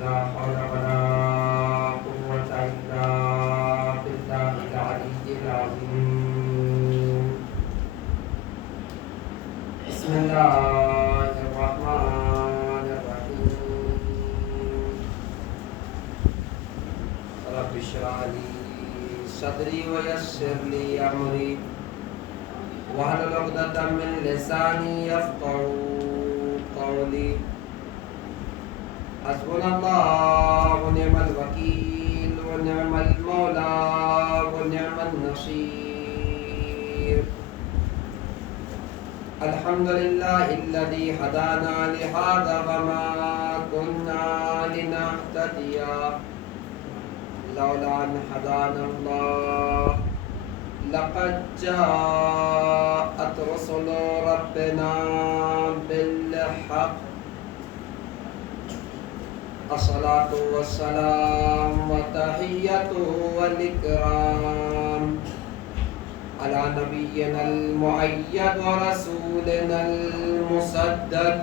لا حول ولا قوة إلا بالله العلي العظيم. بسم الله الرحمن الرحيم. رب اشرح لي صدري ويسر لي أمري واحلل عقدة من لساني يفقهوا قولي. حسبنا الله ونعم الوكيل ونعم المولى ونعم النصير. الحمد لله الذي هدانا لهذا وما كنا لنهتدي لولا أن هدانا الله. لقد جاءت رسل ربنا بالحق. الصلاة والسلام والتحية والإكرام على نبينا المؤيد ورسولنا المسدد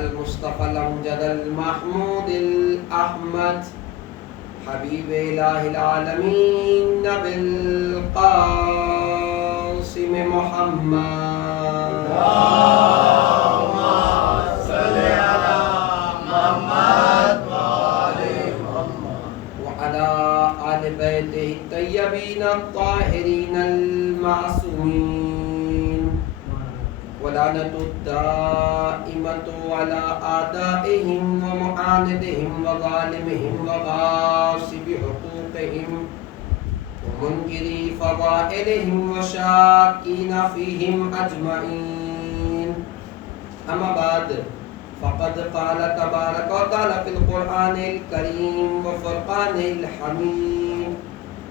المصطفى الأمجد المحمود الأحمد حبيب إله العالمين نبي القاسم محمد. اللهم صل على محمد وآل محمد وعلى آل بيته الطيبين الطاهرين المعصومين ولعنة الدائمة على أعدائهم ومعاندهم وظالمهم وغاصب حقوقهم ومنكري فضائلهم وشاكين فيهم أجمعين. أما بعد فقد قال تبارك وتعالى في القرآن الكريم وفرقان الحميد.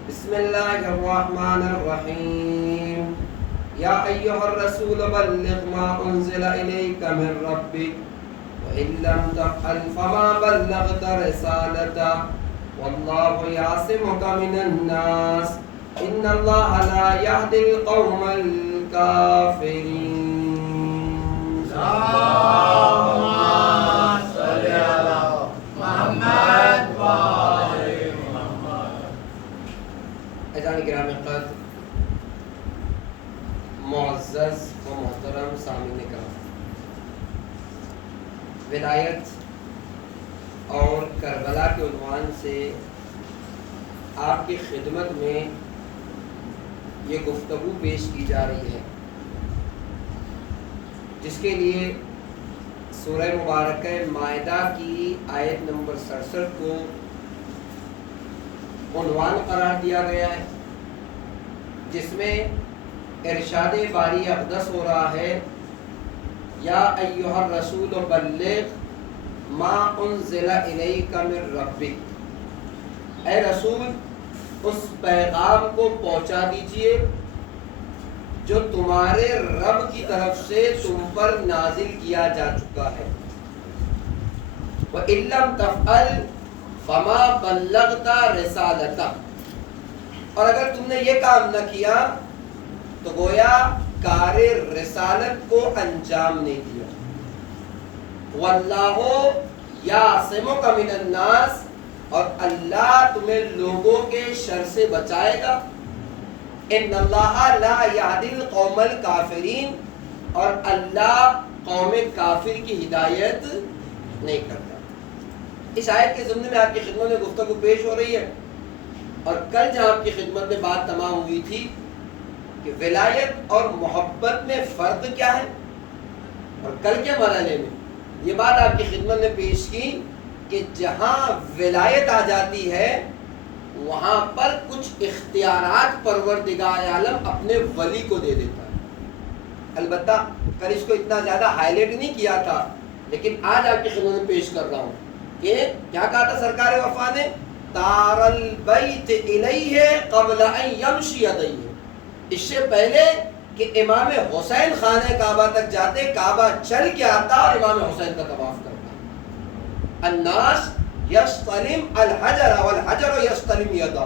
بسم الله الرحمن الرحيم. يا أيها الرسول بلغ ما أنزل إليك من ربك وإن لم تفعل فما بلغت رسالته والله يعصمك من الناس إن الله لا يهدي القوم الكافرين. اللهم صل على محمد وآل محمد. اعزائي گرامی قدر، معزز و محترم سامعین کرام، ولایت اور کربلا کے عنوان سے آپ کی خدمت میں یہ گفتگو پیش کی جا رہی ہے، جس کے لیے سورہ مبارکہ مائدہ کی آیت نمبر 67 کو عنوان قرار دیا گیا ہے، جس میں ارشاد باری اقدس ہو رہا ہے یا ایھا الرسول بلغ ما انزل الیک من ربک. اے رسول اس پیغام کو پہنچا دیجئے جو تمہارے رب کی طرف سے تم پر نازل کیا جا چکا ہے. وَإِن لَّمْ تَفْعَلْ فَمَا بَلَّغْتَ رِسَالَتَهُ. اور اگر تم نے یہ کام نہ کیا تو گویا کار رسالت کو انجام نہیں دیا. واللہ یعصمک من الناس. اور اللہ تمہیں لوگوں کے شر سے بچائے گا. ان اللہ لا یہدی القوم الکافرین. اور اللہ قوم کافر کی ہدایت نہیں کرتا. اس آیت کے ضمن میں آپ کی خدمت میں گفتگو پیش ہو رہی ہے، اور کل جہاں آپ کی خدمت میں بات تمام ہوئی تھی کہ ولایت اور محبت میں فرق کیا ہے، اور کل کے مرحلے میں یہ بات آپ کی خدمت میں پیش کی کہ جہاں ولایت آ جاتی ہے وہاں پر کچھ اختیارات پروردگار عالم اپنے ولی کو دے دیتا ہے. البتہ کل اس کو اتنا زیادہ ہائی لائٹ نہیں کیا تھا، لیکن آج آپ کی خدمت میں پیش کر رہا ہوں کہ کیا کہا تھا سرکار وفا نے؟ تار البیت الیہ قبل ان یمشی یدیہ. اس سے پہلے کہ امام حسین خانہ کعبہ تک جاتے، کعبہ چل کے آتا اور امام حسین کا طواف کرتا. الناس یستلم الحجر والحجر یستلم یدہ.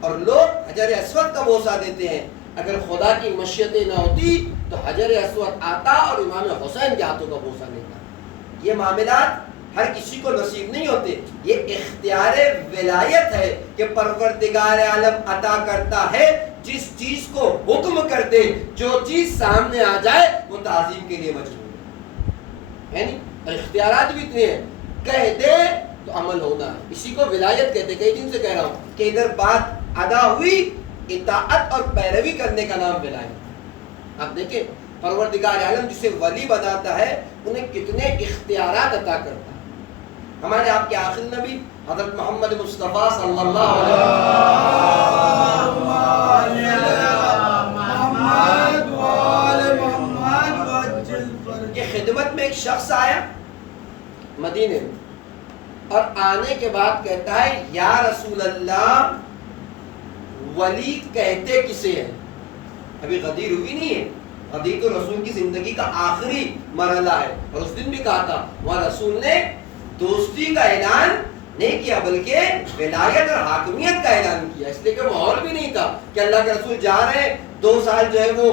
اور لوگ حجر اسود کا بوسہ دیتے ہیں. اگر خدا کی مشیتیں نہ ہوتی تو حجر اسود آتا اور امام حسین کے ہاتھوں کا بوسہ لیتا. یہ معاملات ہر کسی کو نصیب نہیں ہوتے. یہ اختیار ولایت ہے کہ پروردگار عالم عطا کرتا ہے جس چیز کو حکم کر دے. جو چیز سامنے آ جائے وہ تعظیم کے لیے مجبور ہے. اختیارات بھی اتنے ہیں, کہہ دے تو عمل ہونا ہے. اسی کو ولایت کہتے ہیں. کئی دن سے کہہ رہا ہوں کہ ادھر بات ادا ہوئی, اطاعت اور پیروی کرنے کا نام ولایت. آپ دیکھیں پروردگار عالم جسے ولی بناتا ہے انہیں کتنے اختیارات عطا کرتا ہے. ہمارے آپ کے آخری نبی حضرت محمد مصطفیٰ صلی اللہ علیہ وسلم کی خدمت میں ایک شخص آیا مدینے میں, اور آنے کے بعد کہتا ہے یا رسول اللہ ولی کہتے کسے ہیں؟ ابھی غدیر ہوئی نہیں ہے. غدیر تو رسول کی زندگی کا آخری مرحلہ ہے, اور اس دن بھی کہا تھا وہاں رسول نے دوستی کا اعلان نہیں کیا بلکہ ولایت اور حاکمیت کا اعلان کیا. اس لیے کہ ماحول بھی نہیں تھا کہ اللہ کے رسول جا رہے ہیں, 2 سال جو ہے وہ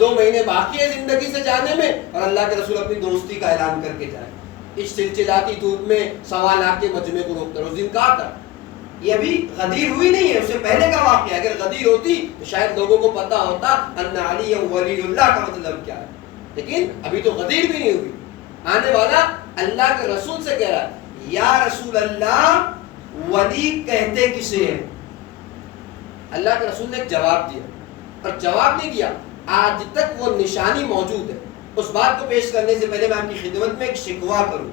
2 مہینے باقی ہے زندگی سے جانے میں, اور اللہ کے رسول اپنی دوستی کا اعلان کر کے جائے. اس چلچلاتی دھوپ میں 1.25 لاکھ کے مجمع کو روکتا. اس دن کہا تھا یہ ابھی غدیر ہوئی نہیں ہے, اس سے پہلے کا واقعہ. اگر غدیر ہوتی تو شاید لوگوں کو پتا ہوتا ان علی ولی اللہ کا مطلب کیا ہے, لیکن ابھی تو غدیر بھی نہیں ہوئی. آنے والا اللہ کے رسول سے کہہ رہا ہے یا رسول اللہ ولی کہتے کسے ہیں؟ اللہ کے رسول نے ایک جواب دیا, اور جواب نہیں دیا, آج تک وہ نشانی موجود ہے. اس بات کو پیش کرنے سے پہلے میں آپ کی خدمت میں ایک شکوہ کروں.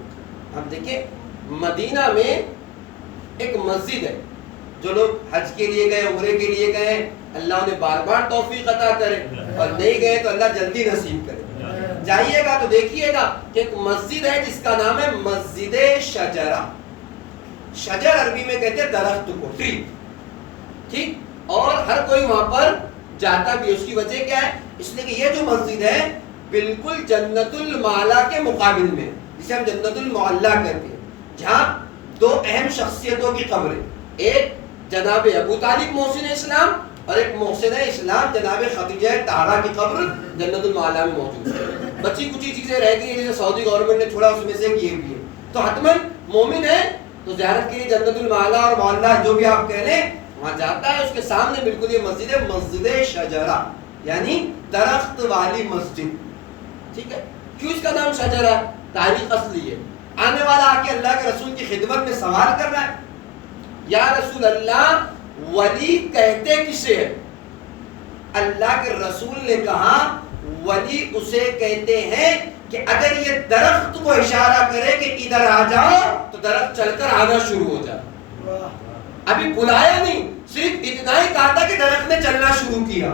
آپ دیکھیں مدینہ میں ایک مسجد ہے, جو لوگ حج کے لیے گئے, عمرے کے لیے گئے, اللہ انہیں بار بار توفیق عطا کرے, اور نہیں گئے تو اللہ جلدی نصیب کرے. جائیے گا تو دیکھیے گا کہ ایک مسجد ہے جس کا نام ہے مسجد شجرہ. شجر عربی میں کہتے ہیں درخت کو, ٹری, ٹھیک. اور ہر کوئی وہاں پر جاتا بھی. اس کی وجہ کیا ہے؟ اس لیے کہ یہ جو مسجد ہے بالکل جنت المعلا کے مقابل میں, جسے ہم جنت المعلا کہتے ہیں, جہاں 2 اہم شخصیتوں کی قبریں, ایک جناب ابو طالب محسن اسلام, اور ایک محسن اسلام جناب خدیجہ طاہرہ کی قبر جنت المعلا میں موجود ہے. بچی کچھ چیزیں رہ گئی ہیں جیسے سعودی گورنمنٹ نے چھوڑا, اس میں سے یہ بھی ہے. تو حتماً مومن ہے تو زیارت کے لیے جنت المعلا اور معلا جو بھی آپ کہہ لیں وہاں جاتا ہے. اس کے سامنے بالکل یہ مسجد ہے, مسجد شجرہ, یعنی درخت والی مسجد. ٹھیک ہے. کیوں اس کا نام شجرہ؟ تاریخ اصلی ہے. آنے والا آ کے اللہ کے رسول کی خدمت میں سوال کر رہا ہے یا رسول اللہ ولی کہتے کسے ہیں؟ اللہ کے رسول نے کہا ولی اسے کہتے ہیں کہ اگر یہ درخت کو اشارہ کرے کہ ادھر آ جاؤ تو درخت چل کر آنا شروع ہو جائے. ابھی بلایا نہیں, صرف اتنا ہی کہا تھا کہ درخت نے چلنا شروع کیا,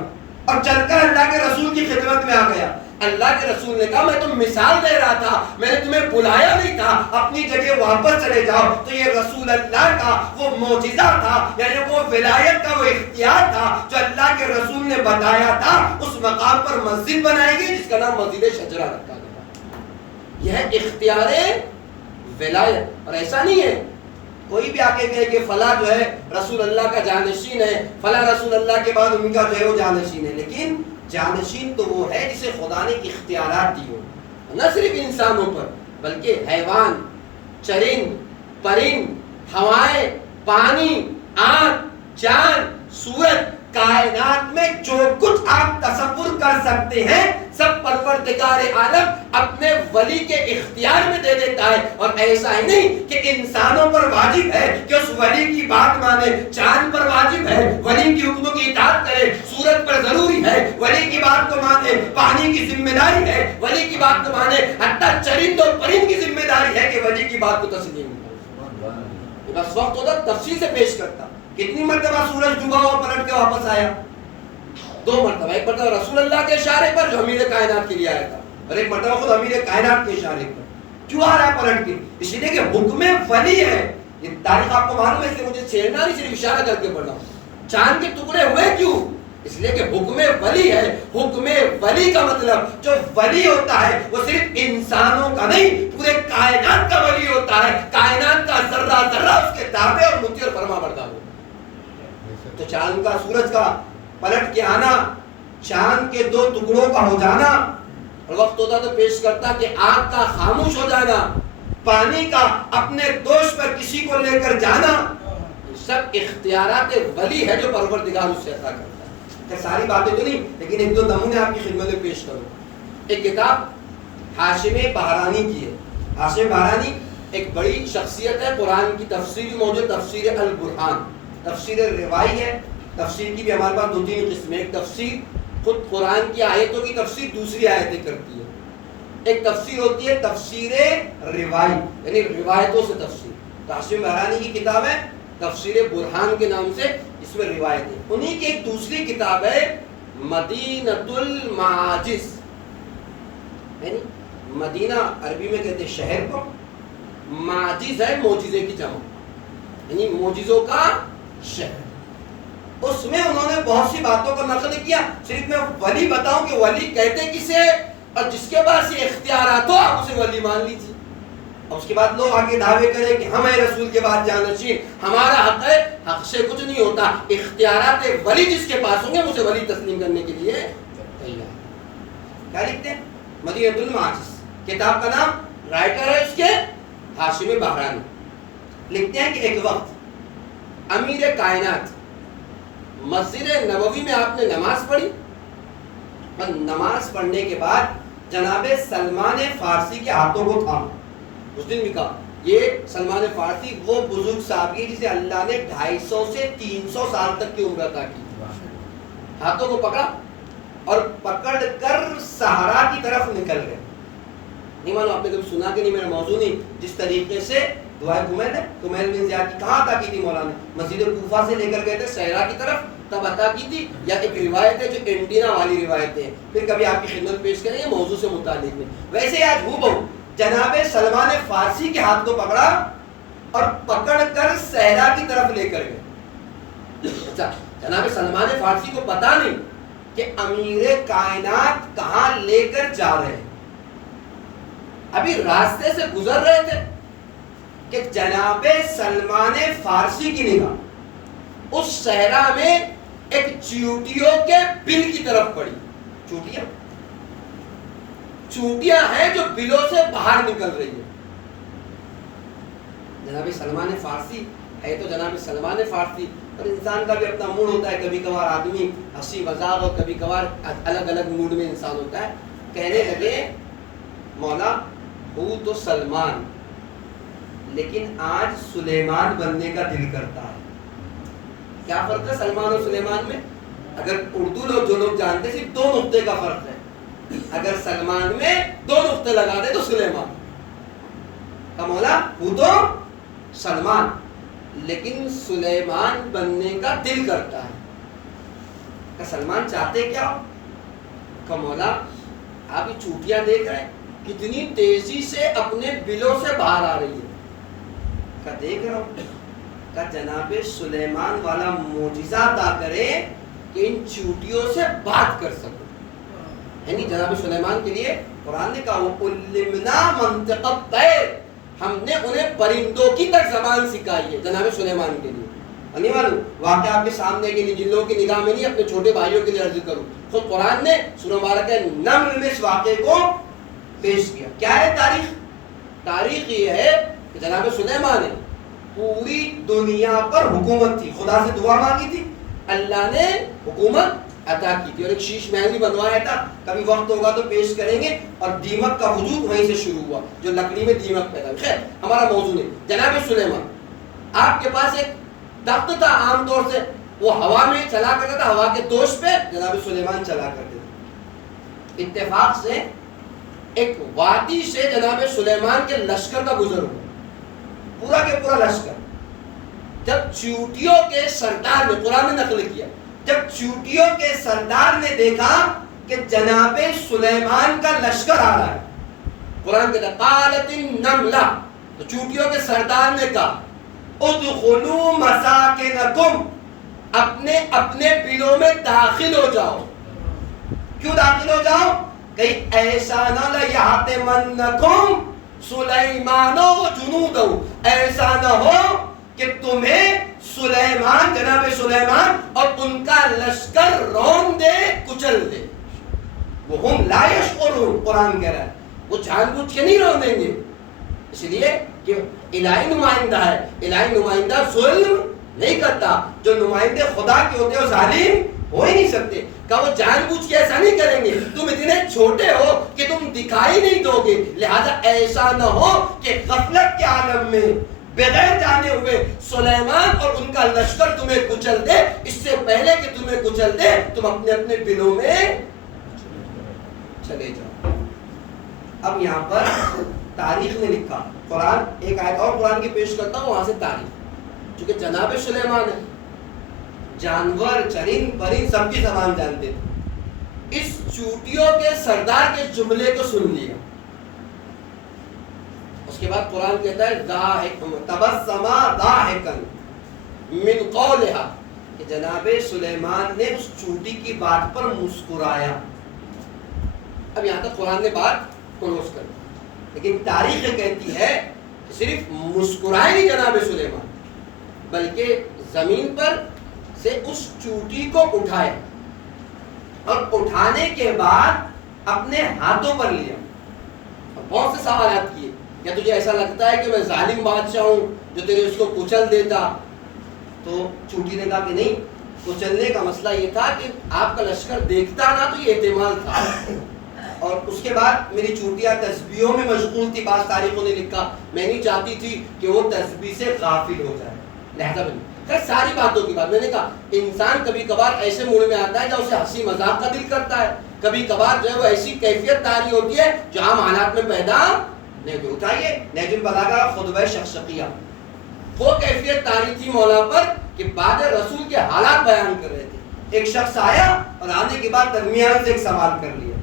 اور چل کر اللہ کے رسول کی خدمت میں آ گیا. اللہ کے رسول نے کہا میں تم مثال دے رہا تھا, میں نے تمہیں بلایا نہیں تھا, اپنی جگہ واپس چلے جاؤ. تو یہ رسول اللہ کا وہ معجزہ تھا, یعنی وہ ولایت کا وہ اختیار تھا جو اللہ کے رسول نے بتایا تھا. اس مقام پر مسجد بنائی گئی جس کا نام مسجد شجرہ رکھا گیا. یہ ہے اختیار ولایت. اور ایسا نہیں ہے کوئی بھی آ کے کہے کہ فلاں جو ہے رسول اللہ کا جانشین ہے, فلاں رسول اللہ کے بعد ان کا جو ہے وہ جانشین ہے. لیکن جانشین تو وہ ہے جسے خدا نے اختیارات دی ہو, نہ صرف انسانوں پر بلکہ حیوان, چرند, پرند, ہوائیں, پانی, آنکھ, چاند, سورج, کائنات میں جو کچھ آپ تصور کر سکتے ہیں سب پروردگار عالم اپنے ولی کے اختیار میں دے دیتا ہے. اور ایسا ہی نہیں کہ انسانوں پر واجب ہے کہ اس ولی کی بات مانے, چاند پر واجب ہے ولی کی حکموں کی اطاعت کرے, سورج پر ضروری ہے ولی کی بات کو مانے, پانی کی ذمہ داری ہے ولی کی بات کو مانے, حتیٰ چرند اور پرند کی ذمہ داری ہے کہ ولی کی بات کو تسلیم کرے. بس وقت ہوتا تفصیل سے پیش کرتا. کتنی مرتبہ سورج ڈوبا ہوا پلٹ کے واپس آیا؟ 2 مرتبہ. ایک مرتبہ رسول اللہ کے اشارے پر جو امیر کائنات کے لیے آیا تھا, اور ایک مرتبہ خود امیر کائنات کے اشارے پر. کیوں آ رہا ہے پلٹ کے؟ اس لیے کہ حکم ولی ہے. یہ تاریخ آپ کو معلوم ہے, اس لیے مجھے چھیڑنا نہیں, صرف اشارہ کر کے پڑھ رہا ہوں. چاند کے ٹکڑے ہوئے کیوں؟ اس لیے کہ حکم ولی ہے. حکم ولی کا مطلب جو ولی ہوتا ہے وہ صرف انسانوں کا نہیں پورے کائنات کا ولی ہوتا ہے. کائنات کا ذرہ ذرہ اس کے تابع اور مطیع اور فرما بردار ہوتا ہے. تو چاند کا, سورج کا پلٹ کے آنا, چاند کے 2 ٹکڑوں کا ہو جانا, اور وقت ہوتا تو پیش کرتا کہ آگ کا خاموش ہو جانا, پانی کا اپنے دوست پر کسی کو لے کر جانا، یہ سب اختیارات ولی ہے جو پروردگار اس سے عطا کرتا ہے۔ کہ ساری باتیں تو نہیں، لیکن ایک دو نمونے آپ کی خدمت میں پیش کروں۔ ایک کتاب ہاشم بہرانی کی ہے۔ ہاشم بہرانی ایک بڑی شخصیت ہے، قرآن کی تفسیر بھی موجود، تفسیر البرہان، تفسیر روائی ہے۔ تفسیر کی بھی ہمارے پاس دو تین قسمیں، ایک تفسیر خود قرآن کی آیتوں کی تفسیر دوسری آیتیں کرتی ہے، ایک تفسیر ہوتی ہے تفسیر روائی، یعنی روایتوں سے تفسیر۔ تو ہاشم بہرانی کی کتاب ہے تفسیر برہان کے نام سے، اس میں روایتیں۔ انہی کی ایک دوسری کتاب ہے مدینۃ المعاجز، یعنی مدینہ عربی میں کہتے ہیں شہر کو، معجز ہے معجزے کی جمع، یعنی معجزوں کا شہر۔ اس میں انہوں نے بہت سی باتوں کو نقل کیا۔ صرف میں ولی بتاؤں کہ ولی کہتے کسے، اور جس کے پاس یہ اختیارات ہو آپ اسے ولی مان لیجیے۔ اور اس کے بعد لوگ آگے دعوے کریں کہ ہم رسول کے بعد جانشین، ہمارا حق ہے، حق سے کچھ نہیں ہوتا، اختیارات ولی جس کے پاس ہوں گے اسے ولی تسلیم کرنے کے لیے تیار۔ کیا لکھتے ہیں؟ مدینۃ المعاجز، کتاب کا نام، رائٹر ہے اس کے ہاشم بہرانی۔ لکھتے ہیں کہ ایک وقت امیر کائنات مسجد نبوی میں آپ نے نماز پڑھی، اور نماز پڑھنے کے بعد جناب سلمان فارسی کے ہاتھوں کو تھاما۔ اس دن بھی کہا یہ سلمان فارسی وہ بزرگ صحابی جسے اللہ نے 250 سے 300 سال تک کی عمر عطا کی۔ ہاتھوں کو پکڑا اور پکڑ کر صحرا کی طرف نکل گئے۔ نہیں مانو آپ نے کبھی سنا کہ نہیں، میرا موضوع نہیں، جس طریقے سے دعائے کمیل ہے، کمیل بن زیاد کی کہاں عطا کی تھی مولا نے؟ مسجد کوفہ سے لے کر گئے تھے صحرا کی طرف، تب عطا کی تھی، یا ایک روایت ہے جو اینٹینا والی روایتیں ہیں، پھر کبھی آپ کی خدمت پیش کریں گے موضوع سے متعلق میں۔ ویسے آج ہو بہو جناب سلمان فارسی کے ہاتھ کو پکڑا اور پکڑ کر صحرا کی طرف لے کر گئے۔ اچھا، جناب سلمان فارسی کو پتا نہیں کہ امیر کائنات کہاں لے کر جا رہے ہیں، ابھی راستے سے گزر رہے تھے کہ جناب سلمان فارسی کی نگاہ اس صحرا میں ایک چیونٹیوں کے بل کی طرف پڑی۔ چونٹیاں ہیں جو بلوں سے باہر نکل رہی ہیں۔ جناب سلمان فارسی ہے تو جناب سلمان فارسی، اور انسان کا بھی اپنا موڈ ہوتا ہے، کبھی کبھار آدمی ہنسی مذاق اور کبھی کبھار الگ الگ موڈ میں انسان ہوتا ہے۔ کہنے لگے مولا ہوں تو سلمان، لیکن آج سلیمان بننے کا دل کرتا ہے۔ کیا فرق ہے سلمان اور سلیمان میں؟ اگر اردو جو لوگ جانتے صرف 2 نقطے کا فرق ہے، اگر سلمان میں 2 نقطے لگا دے تو سلیمان کا مولا ہوں تو سلمان، لیکن سلیمان بننے کا دل کرتا ہے۔ کہ سلمان چاہتے کیا ہو؟ کہ مولا آپ یہ چوٹیاں دیکھ رہے ہیں کتنی تیزی سے اپنے بلوں سے باہر آ رہی ہے۔ کہ دیکھ رہا ہوں، کہ جناب سلیمان والا معجزہ عطا کرے کہ ان چوٹیوں سے بات کر سکو۔ یعنی جناب سلیمان کے لیے قرآن نے کہا وَعُلِّمْنَا مَنْطِقَ الطَّيْرِ، ہم نے انہیں پرندوں کی تک زبان سکھائی ہے جناب سلیمان کے لیے۔ اور نہیں معلوم واقعہ آپ کے سامنے کے لیے، جن لوگوں کی نگاہ میں نہیں، اپنے چھوٹے بھائیوں کے لیے عرض کروں، خود قرآن نے سورہ مبارکہ نمل میں اس واقعے کو پیش کیا۔ کیا ہے تاریخ؟ تاریخ یہ ہے کہ جناب سلیمان نے پوری دنیا پر حکومت تھی، خدا سے دعا مانگی تھی، اللہ نے حکومت عطا کی تھی، اور ایک شیش محل بھی بنوایا تھا، کبھی وقت ہوگا تو پیش کریں گے۔ اور دیمک کا وجود وہیں سے شروع ہوا، جو لکڑی میں دیمک پیدا ہوئی۔ خیر ہمارا موضوع نہیں۔ جناب سلیمان، آپ کے پاس ایک تخت تھا، عام طور سے وہ ہوا میں چلا کرتا تھا، ہوا کے دوش پہ جناب سلیمان چلا کرتے تھے۔ اتفاق سے ایک وادی سے جناب سلیمان کے لشکر کا گزر ہوا، پورا کے پورا لشکر۔ جب چیونٹیوں کے سردار نے، قرآن نے نقل کیا، جب چیونٹیوں کے سردار نے دیکھا کہ جناب سلیمان کا لشکر آ رہا ہے، قرآن کہتا ہے قالت النملہ، تو چیونٹیوں کے سردار نے کہا ادخلوا مساکنکم، اپنے اپنے بلوں میں داخل ہو جاؤ۔ کیوں داخل ہو جاؤ؟ کہیں ایسا نہ لیحتمنکم سلیمان و جنودہ، ایسا نہ ہو کہ تمہیں سلیمان، جناب سلیمان اور ان کا لشکر رون دے، کچل دے۔ وہم لا یشعرون، قرآن کہہ رہا ہے وہ جان بوجھ کے نہیں رون دیں گے، اس لیے کہ الہی نمائندہ ہے، الہی نمائندہ ظلم نہیں کرتا، جو نمائندے خدا کے ہوتے ہیں وہ ظالم ہو ہی نہیں سکتے. کہ وہ جان بوجھ کے ایسا نہیں کریں گے، تم اتنے چھوٹے ہو کہ تم دکھائی نہیں دو گے، لہذا ایسا نہ ہو کہ غفلت کے عالم میں بغیر جانے ہوئے سلیمان اور ان کا لشکر تمہیں کچل دے. اس سے پہلے کہ تمہیں کچل دے تم اپنے اپنے دلوں میں چلے جاؤ. اب یہاں پر تاریخ نے لکھا، قرآن ایک آیت اور قرآن کی پیش کرتا ہوں، وہاں سے تاریخ، چونکہ جناب سلیمان ہے، جانور چرند پرند سب کی زبان جانتے تھے. اس چوٹیوں کے سردار کے جملے کو سن لیا. اس کے بعد قرآن کہتا ہے تبسم ضاحکا من قولها، کہ جناب سلیمان نے اس چوٹی کی بات پر مسکرایا. اب یہاں تک قرآن نے بات کلوز کر دی، لیکن تاریخ کہتی ہے کہ صرف مسکرائے نہیں جناب سلیمان، بلکہ زمین پر سے اس چوٹی کو اٹھائے اور اٹھانے کے بعد اپنے ہاتھوں پر لیا. بہت سے سوالات کیے، کیا تجھے ایسا لگتا ہے کہ میں ظالم بادشاہ ہوں جو تیرے اس کو کچل دیتا؟ تو چوٹی نے کہا کہ نہیں، کچلنے کا مسئلہ یہ تھا کہ آپ کا لشکر دیکھتا نہ تو یہ احتمال تھا، اور اس کے بعد میری چوٹیاں تسبیحوں میں مشغول تھی. بعض تاریخوں نے لکھا میں نہیں چاہتی تھی کہ وہ تسبیح سے غافل ہو جائے، لہذا میں خیر ساری باتوں کی بات میں نے کہا انسان کبھی کبھار ایسے موڑ میں آتا ہے جب اسے ہنسی مذاق کا دل کرتا ہے، کبھی کبھار جو ہے وہ ایسی کیفیت طاری ہوتی ہے جو عام حالات میں پیدا نہیں ہوتی. اٹھائیے نہج البلاغہ خطبہ شخصیہ، وہ کیفیت طاری تھی مولا پر کہ بعد رسول کے حالات بیان کر رہے تھے. ایک شخص آیا اور آنے کے بعد درمیان سے ایک سوال کر لیا.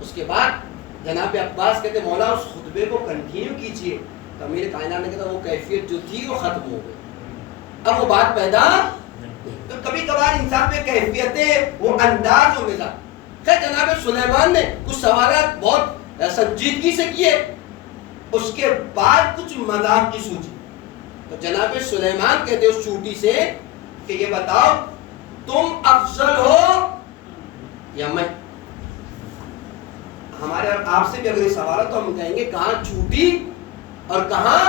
اس کے بعد جناب عباس کہتے مولا اس خطبے کو کنٹینیو کیجئے. تو امیر کائنات نے کہا وہ کیفیت جو تھی وہ ختم ہو گئی، اب وہ بات پیدا. تو کبھی کبھار انسان پہ کیفیتیں وہ انداز و مزاج. خیر جناب سلیمان نے کچھ سوالات بہت سنجیدگی سے کیے، اس کے بعد کچھ مذاق کی سوچی. تو جناب سلیمان کہتے اس چوٹی سے کہ یہ بتاؤ تم افضل ہو یا میں؟ ہمارے اور آپ سے بھی اگر یہ سوال ہے تو ہم کہیں گے کہاں چوٹی اور کہاں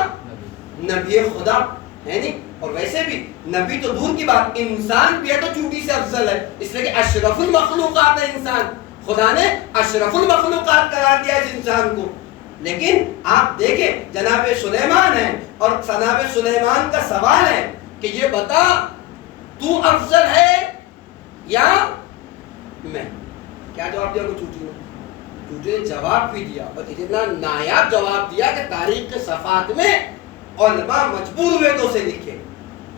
نبی خدا ہے نہیں. اور ویسے بھی نبی تو دور کی بات، انسان بھی ہے تو چوٹی سے افضل ہے، اس لیے کہ اشرف المخلوقات ہے انسان. خدا نے اشرف المخلوقات قرار دیا اس انسان کو. لیکن آپ دیکھیں جناب سلیمان ہے اور جناب سلیمان کا سوال ہے کہ یہ بتا تو افضل ہے یا میں؟ کیا جواب دیا کو چوٹی نے؟ چوٹی نے جواب بھی دیا اور اتنا نایاب جواب دیا کہ تاریخ کے صفحات میں علماء مجبور ہوئے تو اسے لکھے.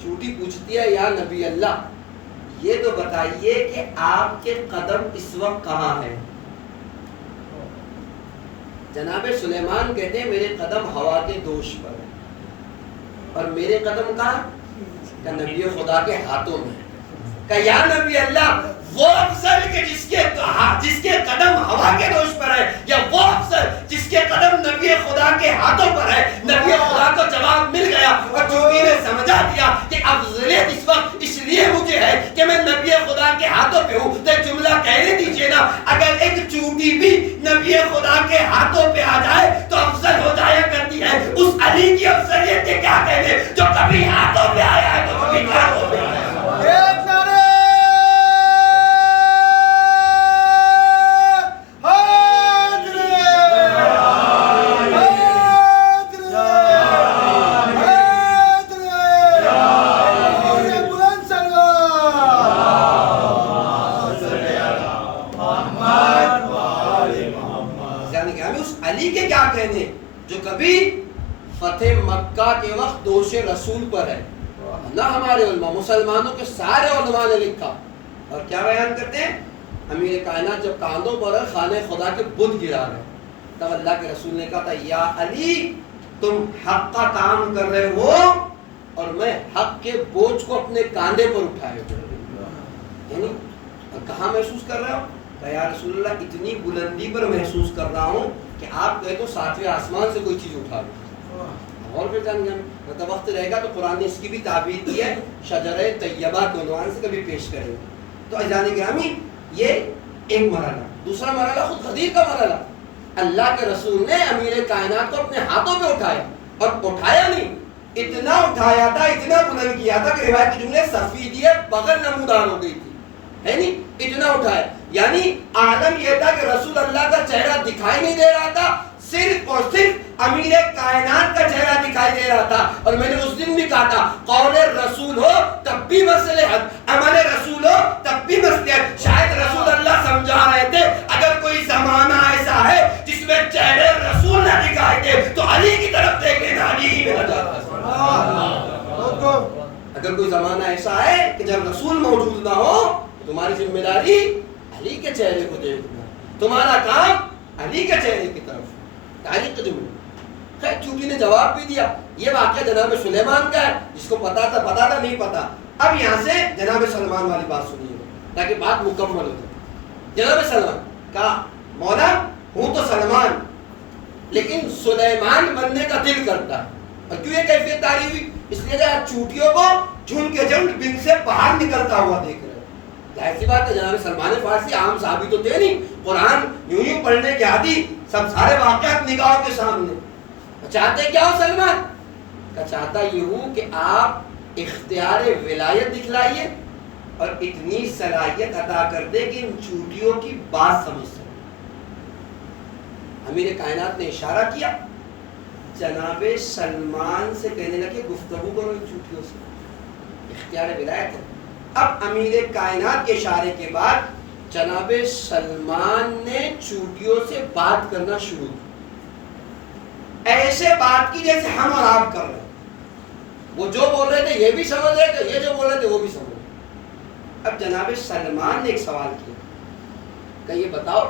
چوٹی پوچھتی ہے یا نبی اللہ یہ تو بتائیے کہ آپ کے قدم اس وقت کہاں ہیں؟ جناب سلیمان کہتے ہیں میرے قدم ہوا کے دوش پر ہیں. اور میرے قدم کہاں؟ کہ نبی خدا کے ہاتھوں میں. کہ یا نبی اللہ وہ افسر کہ جس کے قدم ہوا کے دوش پر ہے، یا وہ افسر جس کے قدم نبی خدا کے ہاتھوں پر ہے؟ نبی خدا کو جواب مل گیا اور چوٹی نے سمجھا دیا کہ افضلیت اس وقت اس لیے مجھے ہے کہ میں نبی خدا کے ہاتھوں پہ ہوں. تو جملہ کہنے دیجئے نا، اگر ایک چوٹی بھی نبی خدا کے ہاتھوں پہ آ جائے تو افضل ہو جایا کرتی ہے. اس علی کی افضلیت کے کیا کہنے جو کبھی ہاتھوں پہ آیا ہے تو کبھی ہاتھوں پہ آیا ہے. جو کبھی فتح مکہ کے وقت دوش رسول پر ہے. نہ ہمارے علماء، مسلمانوں کے سارے علماء نے لکھا اور کیا بیان کرتے ہیں؟ امیر کائنات جب کاندھوں پر خانہ خدا کے بت گرا رہے تب اللہ کے رسول نے کہا تھا یا علی تم حق کا کام کر رہے ہو اور میں حق کے بوجھ کو اپنے کاندھے پر اٹھائے ہو. کہاں محسوس کر رہے ہو؟ کہ یا رسول اللہ اتنی بلندی پر محسوس کر رہا ہوں کہ آپ کہے تو 7ویں آسمان سے کوئی چیز اٹھا لو. اور پھر جان گے وقت رہے گا تو قرآن نے اس کی بھی تعبیر کی ہے، شجرہ طیبہ کے عنوان سے کبھی پیش کریں گے. تو اجان گرامی یہ ایک مرحلہ. دوسرا مرحلہ خود غدیر کا مرحلہ. اللہ کے رسول نے امیر کائنات کو اپنے ہاتھوں پہ اٹھایا، اور اٹھایا نہیں، اتنا اٹھایا تھا، اتنا بلند کیا تھا کہ روایت کے جملے سفیدی بغل نمودار ہو گئی تھی، ہے نہیں، اتنا اٹھایا. یعنی عالم یہ تھا کہ رسول اللہ کا چہرہ دکھائی نہیں دے رہا تھا، صرف اور صرف امیر کائنات کا چہرہ دکھائی دے رہا تھا. اور میں نے اس دن بھی کہا تھا قول رسول ہو تب بھی مصلحت، عمل رسول ہو تب بھی مصلحت. شاید رسول اللہ سمجھا رہے تھے اگر کوئی زمانہ ایسا ہے جس میں چہرے رسول نہ دکھائی دے تو علی کی طرف دیکھ لینا، علی ہی میں نجات ہے. اگر کوئی زمانہ ایسا ہے کہ جب رسول موجود نہ ہو، تمہاری ذمہ داری علی کے چہرے کو دیکھنا، تمہارا کام علی کے چہرے کی طرف. تاریخ کا جملہ. خیر چوٹی نے جواب بھی دیا. یہ واقعہ جناب سلیمان کا ہے، جس کو پتا تھا نہیں پتا. اب یہاں سے جناب سلمان والی بات سنیے تاکہ بات مکمل ہو جائے. جناب سلمان کہا مولا ہوں تو سلمان لیکن سلیمان بننے کا دل کرتا ہے. اور کیوں یہ کیفیت تاری ہوئی؟ اس لیے کہ چوٹیوں کو جھنڈ کے جھنڈ بن سے باہر نکلتا ہوا دیکھ رہے. ظاہر سی بات ہے جناب سلمان فارسی عام صحابی تو تھے نہیں، قرآن یوں پڑھنے کے عادی، سب سارے واقعات نگاہوں کے سامنے. چاہتے کیا ہو سلمان؟ چاہتا یہ ہوں کہ آپ اختیار ولایت دکھلائیے اور اتنی صلاحیت عطا کر دے کہ ان چوٹیوں کی بات سمجھ سکے. امیر کائنات نے اشارہ کیا، جناب سلمان سے کہنے لگے گفتگو کرو ان چوٹیوں سے، اختیار ولایت ہے. اب امیر کائنات کے اشارے کے بعد جناب سلمان نے چوٹیوں سے بات کرنا شروع کی. ایسے بات کی جیسے ہم اور آپ کر رہے ہیں. وہ جو بول رہے تھے یہ بھی سمجھ رہے تھے، یہ جو بول رہے تھے وہ بھی سمجھ رہے. اب جناب سلمان نے ایک سوال کیا کہ یہ بتاؤ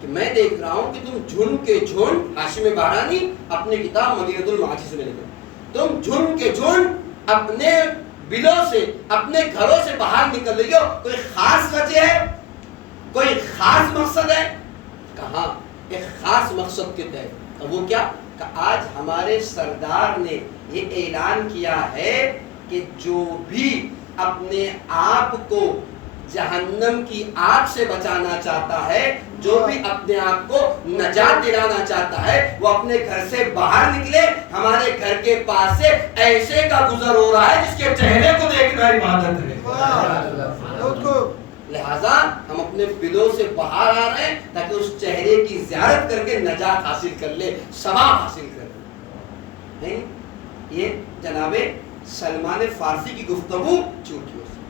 کہ میں دیکھ رہا ہوں کہ تم جھنڈ کے جھنڈ، ہاشم بارانی اپنی کتاب مدینۃ المعاجز میں لکھا، تم جھنڈ کے جھنڈ اپنے بلوں سے، اپنے گھروں سے باہر نکل رہی ہو. کوئی خاص وجہ ہے؟ کوئی خاص مقصد ہے؟ کہاں ایک خاص مقصد کے تحت. وہ کیا کہ آج ہمارے سردار نے یہ اعلان کیا ہے کہ جو بھی اپنے آپ کو جہنم کی آگ سے بچانا چاہتا ہے، جو بھی اپنے آپ کو نجات دلانا چاہتا ہے، وہ اپنے گھر سے باہر نکلے. ہمارے گھر کے پاس سے ایسے کا گزر ہو رہا ہے جس کے چہرے کو دیکھنا عبادت ہے. لہذا ہم اپنے بلوں سے باہر آ رہے ہیں تاکہ اس چہرے کی زیارت کر کے نجات حاصل کر لے، ثواب حاصل کر لے. نہیں یہ جناب سلمان فارسی کی گفتگو چوٹیوں سے.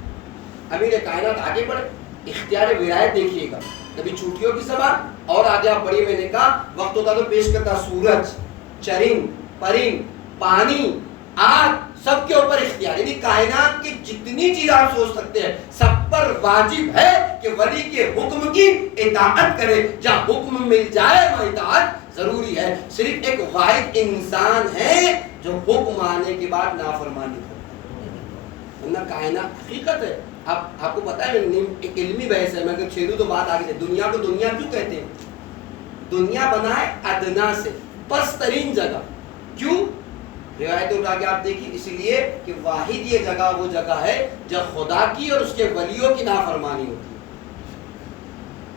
امیر کائنات آگے بڑھے، اختیار ولایت دیکھیے گا. کبھی چوٹیوں کی زبان اور آگے آپ پڑھیے. میں نے کہا وقت ہوتا تو پیش کرتا سورج، چرند، پرند، پانی، آگ، سب کے اوپر اختیار. یعنی کائنات کی جتنی چیز آپ سوچ سکتے ہیں سب پر واجب ہے کہ ولی کے حکم کی اطاعت کرے. جہاں حکم مل جائے وہاں اطاعت ضروری ہے. صرف ایک واحد انسان ہے جو حکم آنے کے بعد نافرمانی کرتا ہے، ورنہ کائنات حقیقت ہے. آپ کو پتا ہے ایک علمی بحث ہے، میں اگر چھیڑوں تو بات آگے سے. دنیا کو دنیا کیوں کہتے ہیں؟ دنیا بنا ہے ادنا سے، پس ترین جگہ. کیوں؟ روایت اٹھا کے آپ دیکھیں، اسی لیے کہ واحد یہ جگہ وہ جگہ ہے جب خدا کی اور اس کے ولیوں کی نافرمانی ہوتی ہے.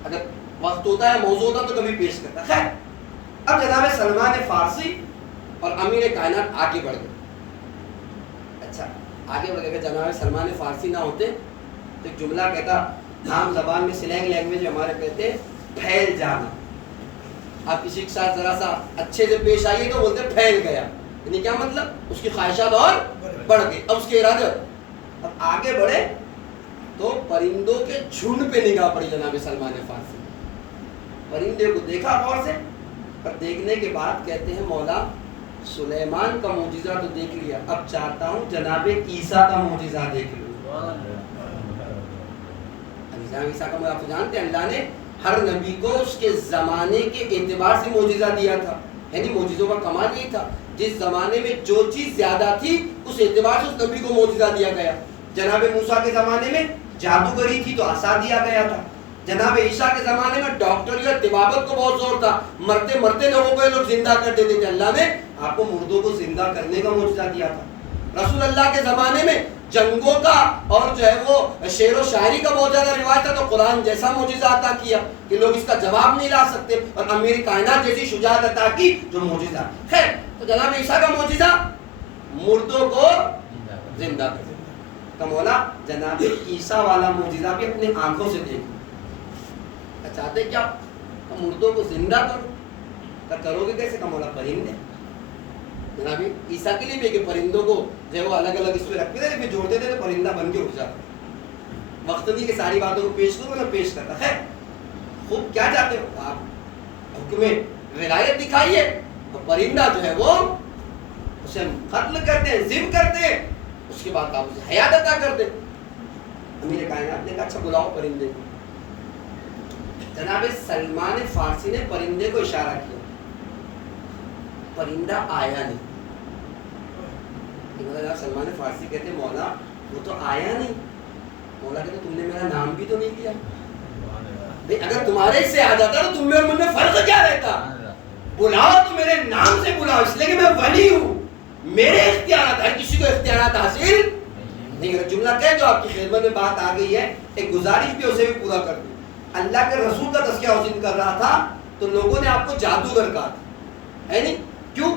اگر وقت ہوتا ہے، موضوع ہوتا تو کبھی پیش کرتا. خیر اب جناب سلمان فارسی اور امیر کائنات آگے بڑھ گئے. اچھا آگے بڑھ گئے. جناب سلمان فارسی نہ ہوتے تو ایک جملہ کہتا، عام زبان میں سلینگ لینگویج ہمارے کہتے پھیل جانا. آپ کسی کے ساتھ ذرا سا اچھے سے پیش آئیے تو بولتے پھیل گیا. یعنی کیا مطلب؟ اس کی خواہشات اور بڑھ گئی. اب اس کے ارادے اب آگے بڑھے تو پرندوں کے جھنڈ پہ نگاہ پڑی جناب سلمان فارسی. پرندے کو دیکھا غور سے، پر دیکھنے کے بعد کہتے ہیں مولا سلیمان کا معجزہ تو دیکھ لیا، اب چاہتا ہوں جناب عیسیٰ کا معجزہ دیکھ لوں. جناب عیسیٰ کا آپ جانتے ہیں اللہ نے ہر نبی کو اس کے زمانے کے اعتبار سے معجزہ دیا تھا. یعنی معجزوں کا کمال یہی تھا، جس زمانے میں جو چیز زیادہ تھی اس اعتبار سے اس نبی کو معجزہ دیا گیا. جناب موسیٰ کے زمانے میں جادوگری تھی تو عصا دیا گیا تھا. جناب عیسیٰ کے زمانے میں ڈاکٹری اور طبابت کو بہت زور تھا، مرتے مرتے لوگوں کو یہ لوگ زندہ کر دیتے تھے. اللہ نے آپ کو مردوں کو زندہ کرنے کا معجزہ دیا تھا. رسول اللہ کے زمانے میں جنگوں کا اور جو ہے وہ شعر و شاعری کا بہت زیادہ روایت تھا، تو قرآن جیسا معجزہ عطا کیا کہ لوگ اس کا جواب نہیں لا سکتے، اور امیر کائنات جیسی شجاعت عطا کی جو معجزہ. خیر، تو جناب عیسیٰ کا معجزہ مردوں کو زندہ کر دیا. تو مولا جناب عیسیٰ والا معجزہ بھی اپنے آنکھوں سے دیکھو. چاہتے کیا مردوں کو زندہ کرو؟ تو کرو گے کیسے؟ کہ مولا پرندے جناب عیسیٰ کے لیے بھی کہ پرندوں کو جو ہے وہ الگ الگ اس میں رکھتے تھے، پھر جوڑتے تھے تو پرندہ بن کے اٹھ جاتا. وقت نہیں کہ ساری باتوں کو پیش کروں، میں پیش کرتا. خیر، خود کیا چاہتے ہو آپ؟ حکم ولایت دکھائیے، تو پرندہ جو ہے وہ اسے قتل کرتے ہیں، ذبح کرتے ہیں، اس کے بعد آپ اسے حیات عطا کرتے. امیر کائنات نے کہا اچھا بلاؤ پرندے کو. جناب سلمان فارسی نے پرندے کو اشارہ کیا، پرندہ آیا نہیں. سلمان فارسی کہتے مولا وہ تو آیا نہیں. مولا کہتے تم نے میرا نام بھی تو نہیں لیا. اگر تمہارے سے آ جاتا تو تم میں اور مجھ میں فرق کیا رہتا؟ بلاؤ تو میرے نام سے بلاؤ، اس لیے کہ میں ولی ہوں، میرے اختیارات، ہر کسی کو اختیارات حاصل نہیں. اگر جملہ کہے جو آپ کی خدمت میں بات آ گئی ہے، ایک گزارش بھی اسے بھی پورا کر دوں. اللہ کے رسول کا تذکیہ حسین کر رہا تھا تو لوگوں نے آپ کو جادوگر کہا تھا، ہے نہیں؟ کیوں؟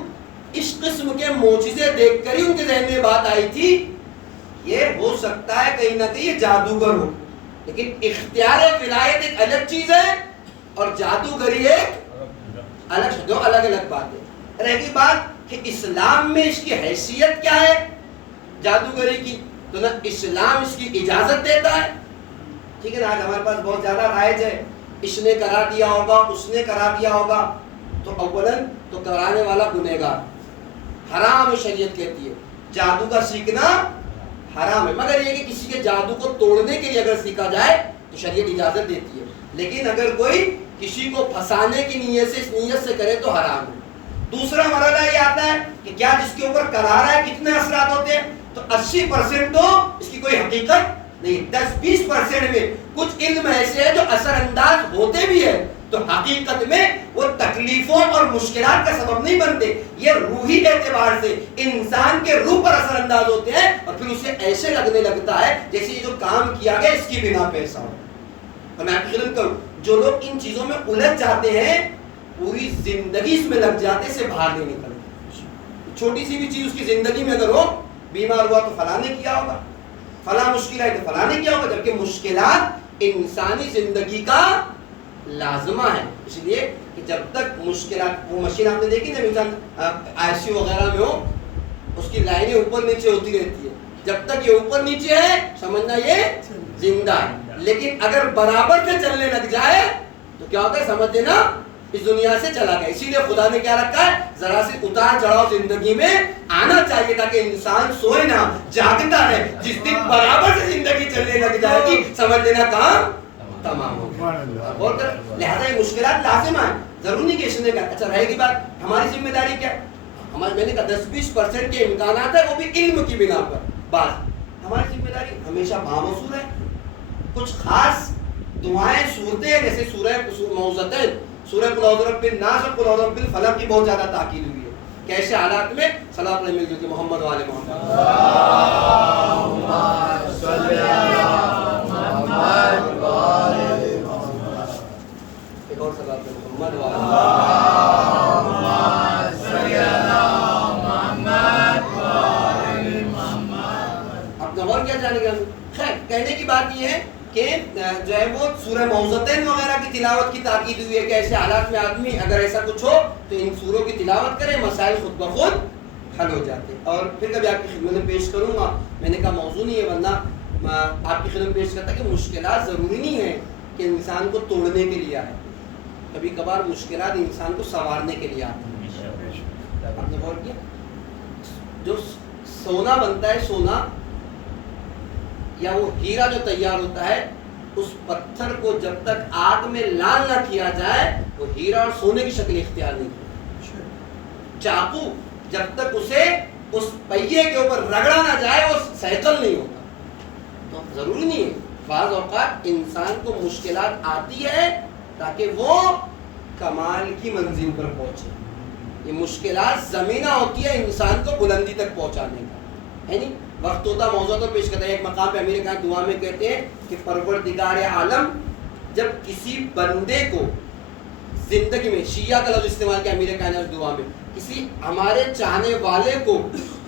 اس قسم کے معجزے دیکھ کر ہی ان کے ذہن میں بات آئی تھی یہ ہو سکتا ہے کہیں نہ کہیں یہ جادوگر ہو. لیکن اختیار ولایت ایک الگ چیز ہے اور جادوگری ایک الگ، دو الگ الگ باتیں. رہ گئی بات کہ اسلام میں اس کی حیثیت کیا ہے جادوگری کی، تو نہ اسلام اس کی اجازت دیتا ہے. ٹھیک ہے نا، آج ہمارے پاس بہت زیادہ رائج ہے، اس نے کرا دیا ہوگا، اس نے کرا دیا ہوگا. تو اولاً تو کرانے والا گنہگار، حرام شریعت کہتی ہے. جادو کا سیکھنا حرام ہے، مگر یہ کہ کسی کے جادو کو توڑنے کے لیے اگر سیکھا جائے تو شریعت اجازت دیتی ہے. لیکن اگر کوئی کسی کو پھنسانے کی نیت سے، اس نیت سے کرے تو حرام ہے. دوسرا مرحلہ یہ آتا ہے کہ کیا جس کے اوپر کرا رہا ہے کتنے اثرات ہوتے ہیں؟ تو 80% تو اس کی کوئی حقیقت نہیں، 10-20% میں کچھ علم ایسے ہیں جو اثر انداز ہوتے بھی ہیں تو حقیقت میں وہ تکلیفوں اور مشکلات کا سبب نہیں بنتے. یہ روحی اعتبار سے انسان کے روح پر اثر انداز ہوتے ہیں اور پھر اسے ایسے لگنے لگتا ہے جیسے یہ جو کام کیا گیا اس کی بنا پہ ایسا ہو. اور میں آپ کی خدمت کروں، جو لوگ ان چیزوں میں الجھ جاتے ہیں پوری زندگی اس میں لگ جاتے سے باہر نہیں نکلتے. چھوٹی سی بھی چیز اس کی زندگی میں اگر ہو، بیمار ہوا تو فلاں نے کیا ہوگا، فلاں مشکل ہے تو فلاں نے کیا ہوگا، جبکہ مشکلات انسانی زندگی کا لازمہ ہے. اس لیے کہ جب تک مشکلات، وہ مشین آپ نے دیکھی نا انسان آئی سی یو وغیرہ میں ہو، اس کی لائنیں اوپر نیچے ہوتی رہتی ہے، جب تک یہ اوپر نیچے ہے سمجھنا یہ زندہ ہے. لیکن اگر برابر سے چلنے لگ جائے تو کیا ہوتا ہے سمجھ لینا اس دنیا سے چلا گیا. اسی لیے خدا نے کیا رکھا ہے، ذرا سے اتار چڑھاؤ زندگی میں آنا چاہیے تاکہ انسان سوئے نہ، جاگتا ہے. جس دن برابر سے زندگی چلنے لگ جائے گی سمجھ لینا کام تمام ہو گیا. لہذا یہ مشکلات لازم آئیں، ضرور نہیں کہ اس نے کہا. اچھا رہے گی بات ہماری ذمہ داری کیا ہے؟ ہماری، میں نے کہا 10-20% کے امکانات ہیں، وہ بھی علم کی بنا پر. بات ہماری ذمہ داری ہمیشہ باموصول ہے. کچھ خاص دعائیں، صورتیں جیسے سورہ معوذتین، سورہ قل اعوذ برب الناس اور قل اعوذ برب الفلق کی بہت زیادہ تاکید ہوئی ہے. کیسے حالات میں صلاۃ علی مل جاتی محمد وآل محمد. اللہم صلی علی محمد وآل محمد. ایک اور صلاۃ محمد وآل محمد. اپنا اور کیا جانے گا. خیر، کہنے کی بات یہ ہے کہ جو ہے وہ سورہ معوذتین وغیرہ کی تلاوت کی تاکید ہوئی ہے کہ ایسے حالات میں آدمی اگر ایسا کچھ ہو تو ان سوروں کی تلاوت کرے، مسائل خود بخود حل ہو جاتے. اور پھر کبھی آپ کی خدمت میں پیش کروں گا، میں نے کہا موضوع نہیں ہے ورنہ آپ کی خدمت میں پیش کرتا کہ مشکلات ضروری نہیں ہے کہ انسان کو توڑنے کے لیے آئے، کبھی کبھار مشکلات انسان کو سنوارنے کے لیے آتے ہیں. آپ نے غور کیا جو سونا بنتا ہے، سونا یا وہ ہیرا جو تیار ہوتا ہے، اس پتھر کو جب تک آگ میں لال نہ کیا جائے وہ ہیرا اور سونے کی شکل اختیار نہیں کرتا. چاقو جب تک اسے اس پہیے کے اوپر رگڑا نہ جائے وہ سیکل نہیں ہوتا. تو ضروری نہیں ہے، بعض اوقات انسان کو مشکلات آتی ہے تاکہ وہ کمال کی منزل پر پہنچے. یہ مشکلات زمینہ ہوتی ہے انسان کو بلندی تک پہنچانے کا. ہے نہیں. وقت ہوتا موضوع تو پیش کرتا ہے. ایک مقام پہ امیر کائنات دعا میں کہتے ہیں کہ پروردگار عالم جب کسی بندے کو زندگی میں، شیعہ کا لفظ استعمال کیا امیر کائنات دعا میں، کسی ہمارے چاہنے والے کو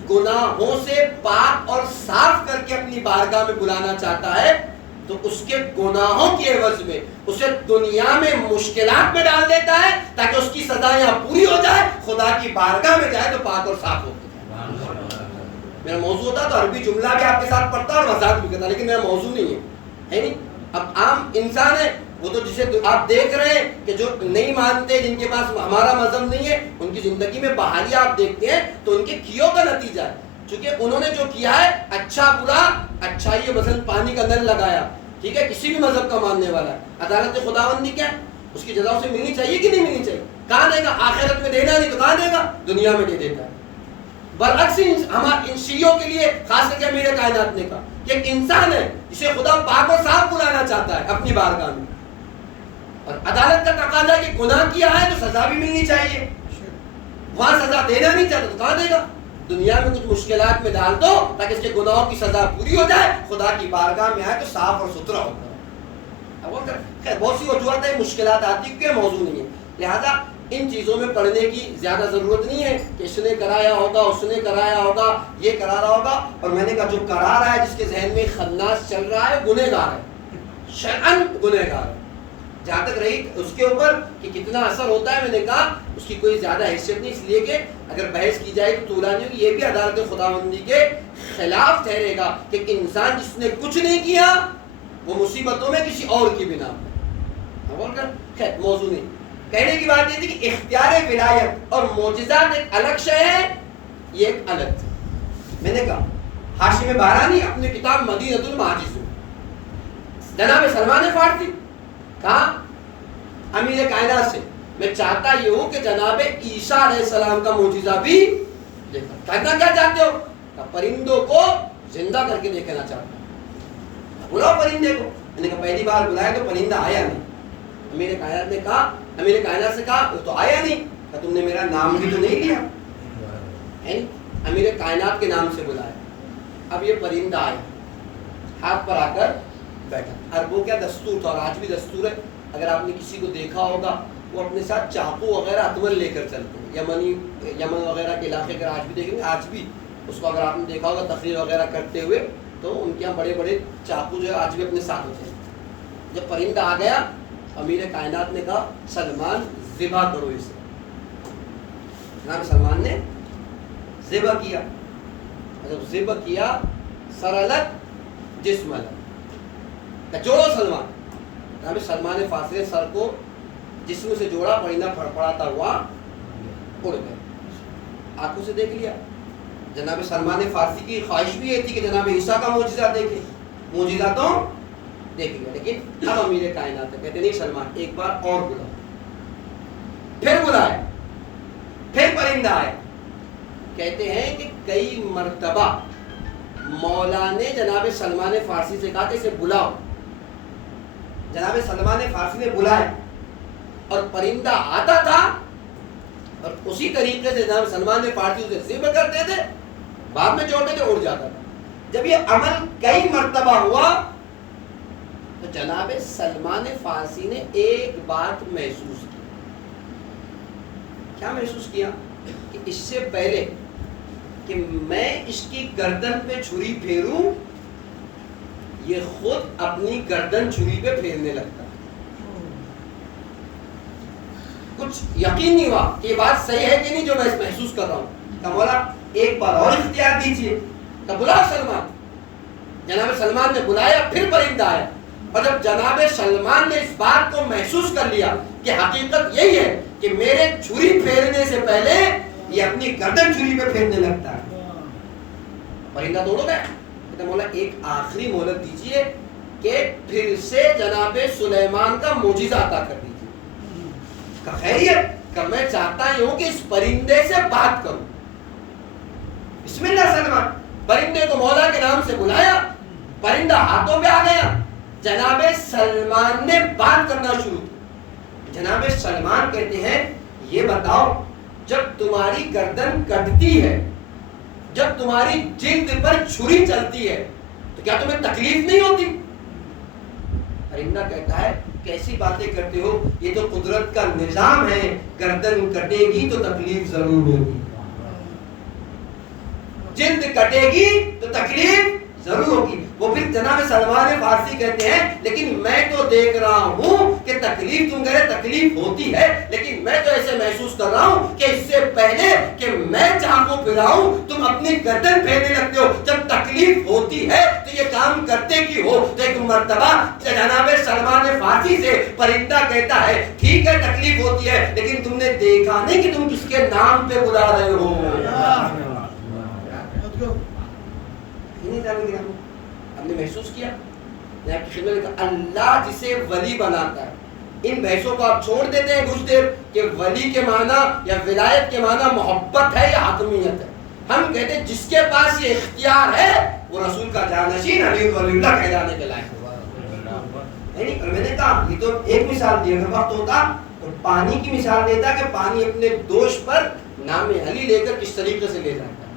گناہوں سے پاک اور صاف کر کے اپنی بارگاہ میں بلانا چاہتا ہے تو اس کے گناہوں کے عوض میں اسے دنیا میں مشکلات میں ڈال دیتا ہے تاکہ اس کی سزا یہاں پوری ہو جائے، خدا کی بارگاہ میں جائے تو پاک اور صاف ہو جائے. میرا موضوع ہوتا تو عربی جملہ بھی آپ کے ساتھ پڑھتا اور وضاحت بھی کرتا، لیکن میرا موضوع نہیں ہے نہیں. اب عام انسان ہے وہ تو جسے آپ دیکھ رہے ہیں کہ جو نہیں مانتے، جن کے پاس ہمارا مذہب نہیں ہے، ان کی زندگی میں بحالی آپ دیکھتے ہیں تو ان کے کیوں کا نتیجہ ہے. چونکہ انہوں نے جو کیا ہے اچھا برا، اچھائی مثلا پانی کا نل لگایا، ٹھیک ہے، کسی بھی مذہب کا ماننے والا ہے، عدالت خداوندی کیا ہے، اس کی جزا اسے ملنی چاہیے کہ نہیں ملنی چاہیے؟ کہاں دے گا؟ آخرت میں دینا نہیں تو کہاں دے گا؟ دنیا میں دے دیتا ہے. برعکس ہمارے ان شیعوں کے لیے خاص کر کے امیر کائنات نے کہا کہ ایک انسان ہے جسے خدا پاک اور صاف بلانا چاہتا ہے اپنی بارگاہ میں، اور عدالت کا تقاضا ہے کہ گناہ کیا ہے تو سزا بھی ملنی چاہیے. وہاں سزا دینا نہیں چاہتا تو کہاں دے گا؟ دنیا میں کچھ مشکلات میں ڈال دو تاکہ اس کے گناہوں کی سزا پوری ہو جائے، خدا کی بارگاہ میں آئے تو صاف اور ستھرا ہوتا ہے. خیر بہت سی وجوہات ہیں، مشکلات آتی کہ موضوع نہیں ہے، لہذا ان چیزوں میں پڑھنے کی زیادہ ضرورت نہیں ہے کہ اس نے کرایا ہوگا، اس نے کرایا ہوگا، یہ کرا رہا ہوگا. اور میں نے کہا جو کرا رہا ہے، جس کے ذہن میں خناس چل رہا ہے، گنہگار ہے، شرعاً گنہگار ہے. جہاں تک رہی اس کے اوپر کہ کتنا اثر ہوتا ہے، میں نے کہا اس کی کوئی زیادہ حیثیت نہیں، اس لیے کہ اگر بحث کی جائے تو طولانی ہوگی. یہ بھی عدالت خداوندی کے خلاف ٹھہرے گا کہ ایک انسان جس نے کچھ نہیں کیا وہ مصیبتوں میں کسی اور کی بنا پر. بول کر خیر موضوع نہیں، کہنے کی بات یہ تھی کہ اختیار ولایت اور معجزات ایک الگ شے ہے، یہ ایک الگ تھی. میں نے کہا ہاشم بارانی اپنی کتاب مدینۃ المعاجز جناب سلمان فارسی کہا امیر کائنات سے میں چاہتا یہ ہوں کہ جناب عیسیٰ علیہ السلام کا معجزہ بھی دیکھا. کہنا کیا چاہتے ہو؟ کہ پرندوں کو زندہ کر کے دیکھنا چاہتا ہوں. بلاؤ پرندے کو. میں نے کہا پہلی بار بلایا تو پرندہ آیا نہیں. امیر کائنات نے کہا، امیر کائنات سے کہا وہ تو آیا نہیں. کہ تم نے میرا نام بھی تو نہیں لیا ہے. امیر کائنات کے نام سے بلایا. اب یہ پرندہ آیا، ہاتھ پر آ کر بیٹھا. عربوں کیا دستور تھا اور آج بھی دستور ہے، اگر آپ نے کسی کو دیکھا ہوگا وہ اپنے ساتھ چاقو وغیرہ اتول لے کر چلتے ہیں. یمن وغیرہ کے علاقے اگر آج بھی دیکھیں گے، آج بھی اس کو اگر آپ نے دیکھا ہوگا تقریر وغیرہ کرتے ہوئے تو ان کے یہاں بڑے بڑے چاقو جو ہے آج بھی اپنے ساتھ ہوتے ہیں. جب پرندہ آ گیا امیر کائنات نے کہا سلمان ذبح کرو اسے. جناب سلمان نے ذبح کیا. جب ذبح کیا سر الگ جسم الگ. جوڑو سلمان. جناب سلمان فارسی نے سر کو جسم سے جوڑا، پرندہ پڑپڑاتا ہوا اڑ گیا. آنکھوں سے دیکھ لیا. جناب سلمان فارسی کی خواہش بھی یہ تھی کہ جناب عیسیٰ کا معجزہ دیکھے، معجزہ تو دیکھ لیا، لیکن اب امیر کائنات کہتے نہیں سلمان ایک بار اور بلا. پھر بلایا، پھر پرندہ آیا. کہتے ہیں کہ کئی مرتبہ مولا نے جناب سلمان فارسی سے کہا کہ اسے بلاؤ. جناب سلمان فارسی نے بلایا اور پرندہ آتا تھا اور اسی طریقے سے جناب سلمان فارسی اسے ذبح کرتے تھے، بعد میں چھوڑتے تھے، اڑ جاتا تھا. جب یہ عمل کئی مرتبہ ہوا تو جناب سلمان فارسی نے ایک بات محسوس کی. کیا محسوس کیا؟ کہ اس سے پہلے کہ میں اس کی گردن پہ چھری پھیروں، یہ خود اپنی گردن چھری پہ پھیرنے لگتا. کچھ یقین نہیں ہوا کہ یہ بات صحیح ہے کہ نہیں جو میں محسوس کر رہا ہوں. کہ مولا ایک بار اور اختیار دیجیے. کہ بلا سلمان. جناب سلمان نے بلایا، پھر پرندہ آیا. اور جب جناب سلمان نے اس بات کو محسوس کر لیا کہ حقیقت یہی ہے کہ میرے چھری پھیرنے سے پہلے یہ اپنی گردن چھری پہ پھیرنے لگتا ہے، پرندہ دوڑ گیا. کہتے مولا ایک آخری مہلت دیجیے کہ پھر سے جناب سلیمان کا معجزہ عطا کر دیجیے. کہ خیریت، کہ میں چاہتا ہوں کہ اس پرندے سے بات کروں. بسم اللہ سلمان. پرندے کو مولا کے نام سے بلایا، پرندہ ہاتھوں پہ آ گیا. جناب سلمان نے بات کرنا شروع کی. جناب سلمان کہتے ہیں یہ بتاؤ جب تمہاری گردن کٹتی ہے جب تمہاری جلد پر چھری چلتی ہے تو کیا تمہیں تکلیف نہیں ہوتی؟ پرندہ کہتا ہے کیسی باتیں کرتے ہو، یہ تو قدرت کا نظام ہے، گردن کٹے گی تو تکلیف ضرور ہوگی، جلد کٹے گی تو تکلیف ضرور ہوگی۔ وہ پھر جناب سلمان فارسی کہتے ہیں لیکن میں تو دیکھ رہا ہوں کہ تکلیف، تم کہہ رہے تکلیف ہوتی ہے، لیکن میں تو ایسے محسوس کر رہا ہوں کہ اس سے پہلے کہ میں چاقو پھراؤں تم اپنی گردن پھیرنے لگتے ہو۔ جب تکلیف ہوتی ہے تو یہ کام کرتے کی ہو؟ تو ایک مرتبہ جناب سلمان فارسی سے پرندہ کہتا ہے ٹھیک ہے تکلیف ہوتی ہے، لیکن تم نے دیکھا نہیں کہ تم کس کے نام پہ بلا رہے ہو؟ ہم نے محسوس کیا اللہ جسے ولی بناتا ہے۔ ان بحثوں کو آپ چھوڑ دیتے ہیں کچھ دیر کہ ولی کے معنی یا ولایت کے معنی محبت ہے یا حاکمیت ہے۔ ہم کہتے ہیں جس کے پاس یہ اختیار ہے وہ رسول کا جانشین علی ولی اللہ کہلانے کے لائق ہے۔ اور میں نے کہا یہ تو ایک مثال دی، اگر وقت ہوتا تو پانی کی مثال دیتا کہ پانی اپنے دوش پر نام علی لے کر کس طریقے سے لے جاتا ہے،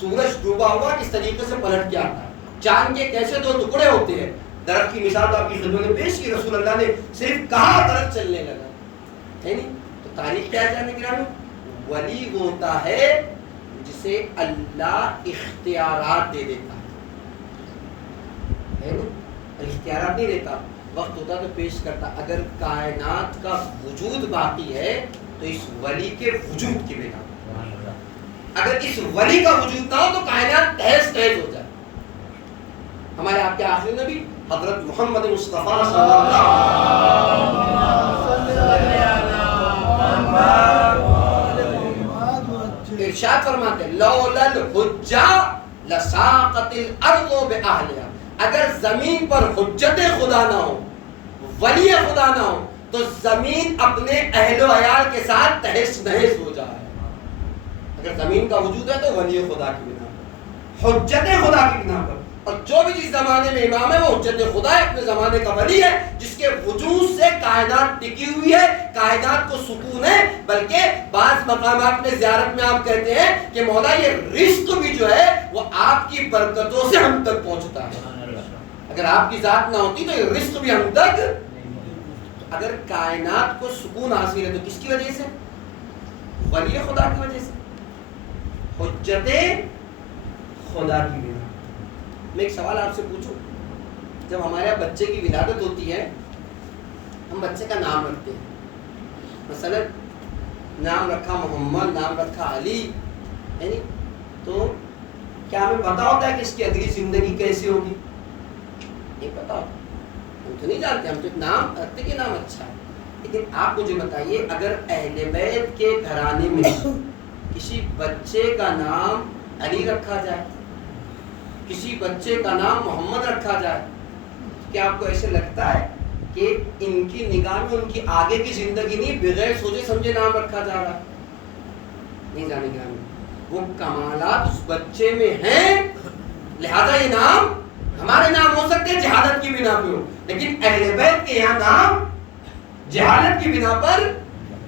سورج ڈوبا ہوا کس طریقے سے پلٹ کے آتا ہے، چاند کے کیسے دو ٹکڑے ہوتے ہیں۔ درخت کی مثال تو آپ کی خدمت میں پیش کی، رسول اللہ نے صرف کہا درخت چلنے لگا ہے نہیں۔ تو تاریخ کیا جانے گرامی، ولی وہ ہوتا ہے جسے اللہ اختیارات دے دیتا ہے نا، اختیارات نہیں دیتا، وقت ہوتا تو پیش کرتا۔ اگر کائنات کا وجود باقی ہے تو اس ولی کے وجود کی بنا، اگر اس ولی کا وجود نہ ہو تو کائنات تہس تہس ہو جائے۔ ہمارے آپ کے آخری نبی حضرت محمد مصطفیٰ صلی اللہ ارشاد فرماتے ہیں لولا الحجہ لساقت الارض باہلہا، اگر زمین پر حجت خدا نہ ہو، ولی خدا نہ ہو تو زمین اپنے اہل و عیال کے ساتھ تہس نہس ہو جائے۔ اگر زمین کا وجود ہے تو ولی خدا کی بنا پر، حجت خدا کی بنا پر، اور جو بھی جس زمانے میں امام ہے وہ حجت خدا ہے، اپنے زمانے کا ولی ہے، جس کے وجود سے کائنات ٹکی ہوئی ہے، کائنات کو سکون ہے۔ بلکہ بعض مقامات میں زیارت میں آپ کہتے ہیں کہ مولا یہ رزق بھی جو ہے وہ آپ کی برکتوں سے ہم تک پہنچتا ہے، اگر آپ کی ذات نہ ہوتی تو یہ رزق بھی ہم تک۔ اگر کائنات کو سکون حاصل ہے تو کس کی وجہ سے؟ ولی خدا کی وجہ سے، حجت خدا کی بنا۔ میں ایک سوال آپ سے پوچھوں، جب ہمارے یہاں بچے کی ولادت ہوتی ہے ہم بچے کا نام رکھتے ہیں، مثلا نام رکھا محمد، نام رکھا علی، یعنی تو کیا ہمیں پتا ہوتا ہے کہ اس کی اگلی زندگی کیسی ہوگی؟ نہیں پتا ہوتا، ہم تو نہیں جانتے، ہم تو ایک نام رکھتے کہ نام اچھا ہے۔ لیکن آپ مجھے بتائیے اگر اہل بیت کے گھرانے میں کسی بچے کا نام علی رکھا جائے، کسی بچے کا نام محمد رکھا جائے، کیا آپ کو ایسے لگتا ہے کہ ان کی نگاہ میں ان کی آگے کی زندگی نہیں بغیر سوچے سمجھے نام رکھا جا رہا؟ نہیں جانے گا، وہ کمالات اس بچے میں ہیں، لہذا یہ نام ہمارے نام ہو سکتے ہیں جہالت کی بنا پہ ہو، لیکن اہل بیت کے یہاں نام جہالت کی بنا پر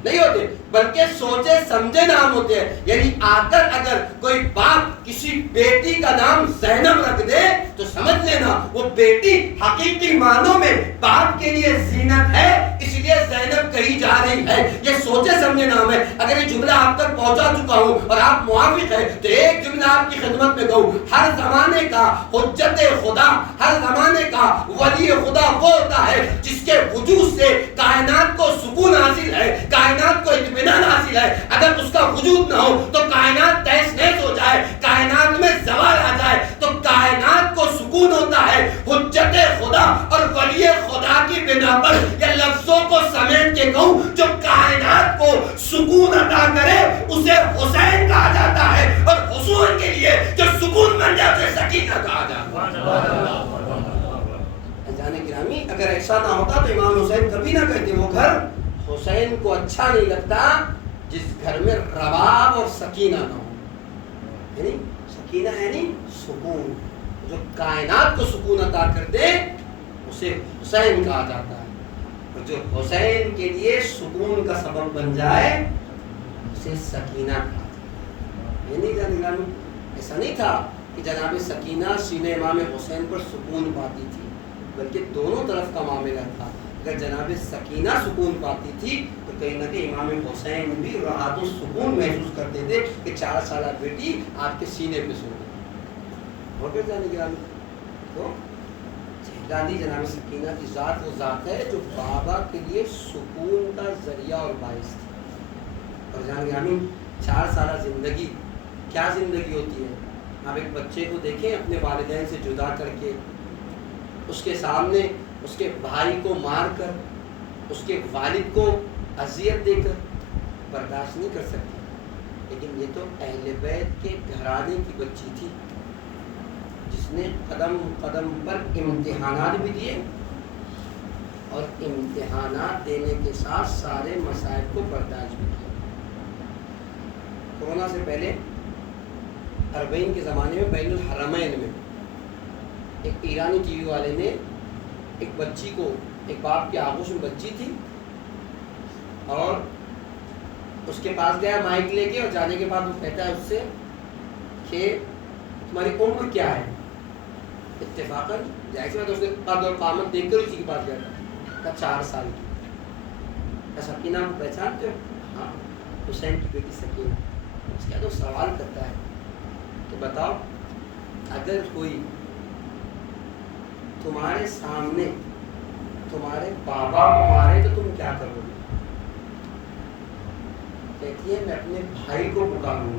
نہیں ہوتے بلکہ سوچے سمجھے نام ہوتے ہیں۔ یعنی آگر اگر کوئی باپ کسی بیٹی کا نام زینب رکھ دے تو سمجھ لینا وہ بیٹی حقیقی معنوں میں باپ کے لیے زینت ہے، اس لیے زینب کہی جا رہی ہے، یہ سوچے سمجھے نام ہے۔ اگر یہ جملہ آپ تک پہنچا چکا ہوں اور آپ موافق ہیں تو ایک جملہ آپ کی خدمت میں کہوں، ہر زمانے کا حجت خدا، ہر زمانے کا ولی خدا وہ ہوتا ہے جس کے وجود سے کائنات کو سکون حاصل ہے، کائنات کو اطمینان حاصل ہے۔ اگر اس کا وجود نہ ہو تو کائنات تہس نہس ہو جائے، کائنات میں زوال آ جائے، تو کائنات کو سکون ہوتا ہے حجت خدا اور ولی خدا کی بنا پر۔ یہ لفظوں کو سمیٹ کے کہوں، جو کائنات کو سکون عطا کرے اسے حسین کہا جاتا ہے، اور حسین کے لیے جو سکون بن جائے اسے سکینہ کہا جاتا ہے۔ جانے گرامی اگر ایسا نہ ہوتا تو امام حسین کبھی نہ کہتے وہ گھر حسین کو اچھا نہیں لگتا جس گھر میں رباب اور سکینہ نہ ہو، یعنی سکینہ یعنی سکون، جو کائنات کو سکون عطا کر دے اسے حسین کہا جاتا ہے، اور جو حسین کے لیے سکون کا سبب بن جائے اسے سکینہ کہا جاتا ہے۔ یعنی ایسا نہیں تھا کہ جناب سکینہ سینے امام حسین پر سکون پاتی تھی، بلکہ دونوں طرف کا معاملہ تھا۔ اگر جناب سکینہ سکون پاتی تھی تو کہیں نہ کہیں امام حسین بھی راحت و سکون محسوس کرتے تھے کہ 4 سالہ بیٹی آپ کے سینے پہ سو گئی۔ اور پھر جانے گرامی تو زہرا جناب سکینہ کی ذات وہ ذات ہے جو بابا کے لیے سکون کا ذریعہ اور باعث تھی۔ اور جان گرامی 4 سالہ زندگی کیا زندگی ہوتی ہے؟ آپ ایک بچے کو دیکھیں اپنے والدین سے جدا کر کے، اس کے سامنے اس کے بھائی کو مار کر، اس کے والد کو اذیت دے کر برداشت نہیں کر سکتی، لیکن یہ تو اہل بیت کے گھرانے کی بچی تھی جس نے قدم قدم پر امتحانات بھی دیے اور امتحانات دینے کے ساتھ سارے مصائب کو برداشت بھی کیا۔ کورونا سے پہلے اربعین کے زمانے میں بین الحرمین میں ایک ایرانی ٹی وی والے نے ایک بچی کو، ایک باپ کے آغوش میں بچی تھی، اور اس کے پاس گیا مائک لے کے، اور جانے کے بعد وہ کہتا ہے اس سے کہ تمہاری عمر کیا ہے؟ اتفاقاً جائز بات اس نے قد اور قامت دیکھ کر اسی کے پاس گیا تھا، 4 سال کی۔ سکینہ کو پہچانتے ہو؟ ہاں، حسین کی بیٹی سکینہ۔ اس کے بعد وہ سوال کرتا ہے کہ بتاؤ اگر کوئی تمہارے سامنے تمہارے بابا کو مارے تو تم کیا کرو گے؟ کہتی ہے میں اپنے بھائی کو پکاروں گی،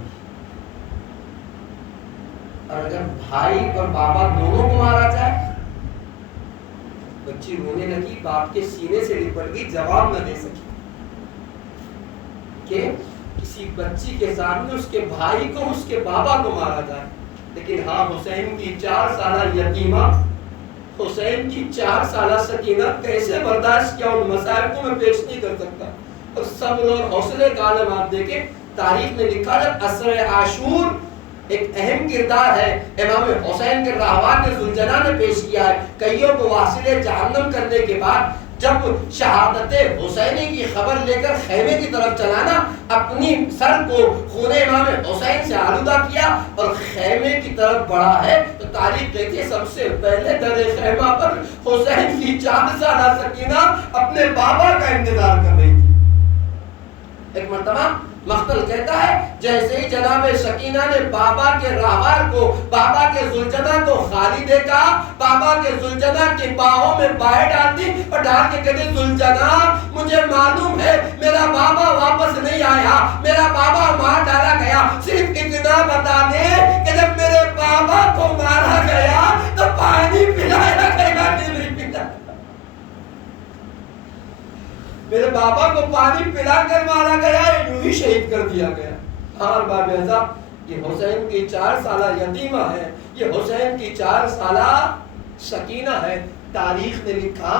اور اگر بھائی اور بابا دونوں کو مارا جائے۔ بچی رونے لگی، باپ کے سینے سے لپٹ گئی، جواب نہ دے سکی کہ کسی بچی کے سامنے اس کے بھائی کو، اس کے بابا کو مارا جائے۔ لیکن ہاں، حسین کی 4 سالہ یتیمہ، حسین کی 4 سالہ سکینہ کیسے برداشت کیا ان مصائب کو میں پیش نہیں کر سکتا۔ اور صبر اور حوصلے کا عالم آپ دیکھیں، تاریخ میں لکھا جب عصر عاشور ایک اہم کردار ہے امام حسین کے راہوان نے ذوالجناح نے پیش کیا ہے۔ کئیوں کو واصل جہنم کرنے کے بعد جب شہادت حسینی کی خبر لے کر خیمے کی طرف چلانا، اپنی سر کو خون امام حسین سے آلودہ کیا اور خیمے کی طرف بڑھا ہے، تو تاریخ کہتی ہے سب سے پہلے در خیمہ پر حسین کی 4 سالہ سکینہ اپنے بابا کا انتظار کر رہی تھی۔ ایک مرتبہ مقتل کہتا ہے جیسے ہی جناب سکینہ نے بابا کے راہوار کو، بابا کے ذوالجناح کو خالی دیکھا، بابا کے ذوالجناح کی باہوں میں باہیں ڈال دی اور ڈال کے کہتے ذوالجناح مجھے معلوم ہے میرا بابا واپس نہیں آیا، میرا بابا مار ڈالا گیا، صرف اتنا بتا دے کہ جب میرے بابا کو مارا گیا تو پانی پلایا گیا کہ نہیں پلایا؟ میرے بابا کو پانی پلا کر مارا گیا، یوں ہی شہید کر دیا گیا۔ ہاں باب اعظم، یہ حسین کی 4 سالہ یتیمہ ہے، یہ حسین کی 4 سالہ سکینہ ہے۔ تاریخ نے لکھا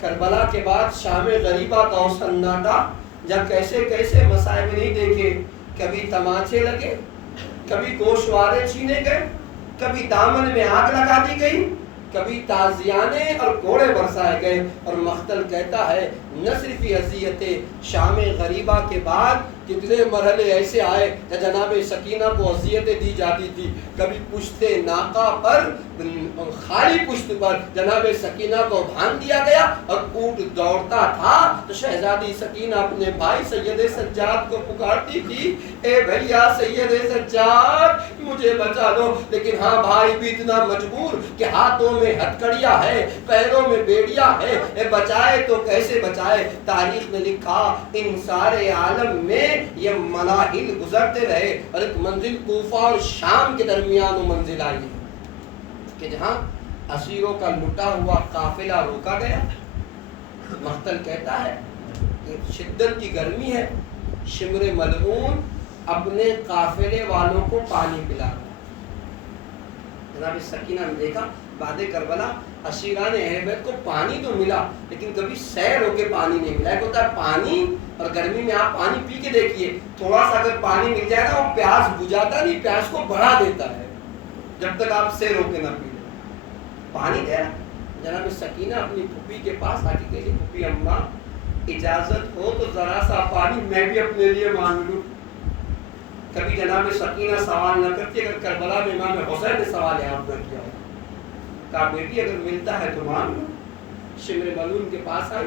کربلا کے بعد شام غریبہ کا سناٹا، جب کیسے کیسے مصائب نہیں دیکھے، کبھی تماچے لگے، کبھی گوشوارے چھینے گئے، کبھی دامن میں آگ لگا دی گئی، کبھی تازیانے اور کوڑے برسائے گئے۔ اور مقتل کہتا ہے نہ صرف اذیت شام غریبہ کے بعد کتنے مرحلے ایسے آئے کہ جناب سکینہ کو اذیتیں دی جاتی تھی۔ کبھی پشت ناقہ پر، خالی پشت پر جناب سکینہ کو باندھ دیا گیا اور اونٹ دوڑتا تھا تو شہزادی سکینہ اپنے بھائی سید سجاد کو پکارتی تھی، اے بھیا سید سجاد مجھے بچا دو۔ لیکن ہاں بھائی بھی اتنا مجبور کہ ہاتھوں میں ہتھکڑیاں ہے، پیروں میں بیڑیاں ہے، اے بچائے تو کیسے بچائے؟ تاریخ نے لکھا ان سارے عالم میں یہ مراحل گزرتے رہے اور ایک منزل کوفہ اور شام کے درمیان وہ منزل آئی کہ جہاں اسیروں کا لٹا ہوا قافلہ روکا گیا۔ مقتل کہتا ہے کہ شدت کی گرمی ہے، شمر ملعون اپنے قافلے والوں کو پانی پلا رہا۔ جناب سکینہ نے دیکھا بعد کربلا اسیران اہل بیت کو پانی تو ملا لیکن کبھی سیر ہو کے پانی نہیں ملا۔ ایک ہوتا ہے پانی، اور گرمی میں آپ پانی پی کے دیکھیے، تھوڑا سا اگر پانی مل جائے نا وہ پیاس بجھاتا نہیں، پیاس کو بڑھا دیتا ہے جب تک آپ سیر ہو کے نہ پی لیں۔ پانی دے رہا۔ جناب سکینہ اپنی پھوپھی کے پاس آ کے کہی پھوپھی اماں اجازت ہو تو ذرا سا پانی میں بھی اپنے لیے مانگ لوں۔ کبھی جناب سکینہ سوال نہ کرتی اگر کربلا میں امام حسین نے سوال آپ نہ کیا ہو. کہا بیٹی اگر ملتا ہے تو مان لو. شمر ملون کے پاس آئی,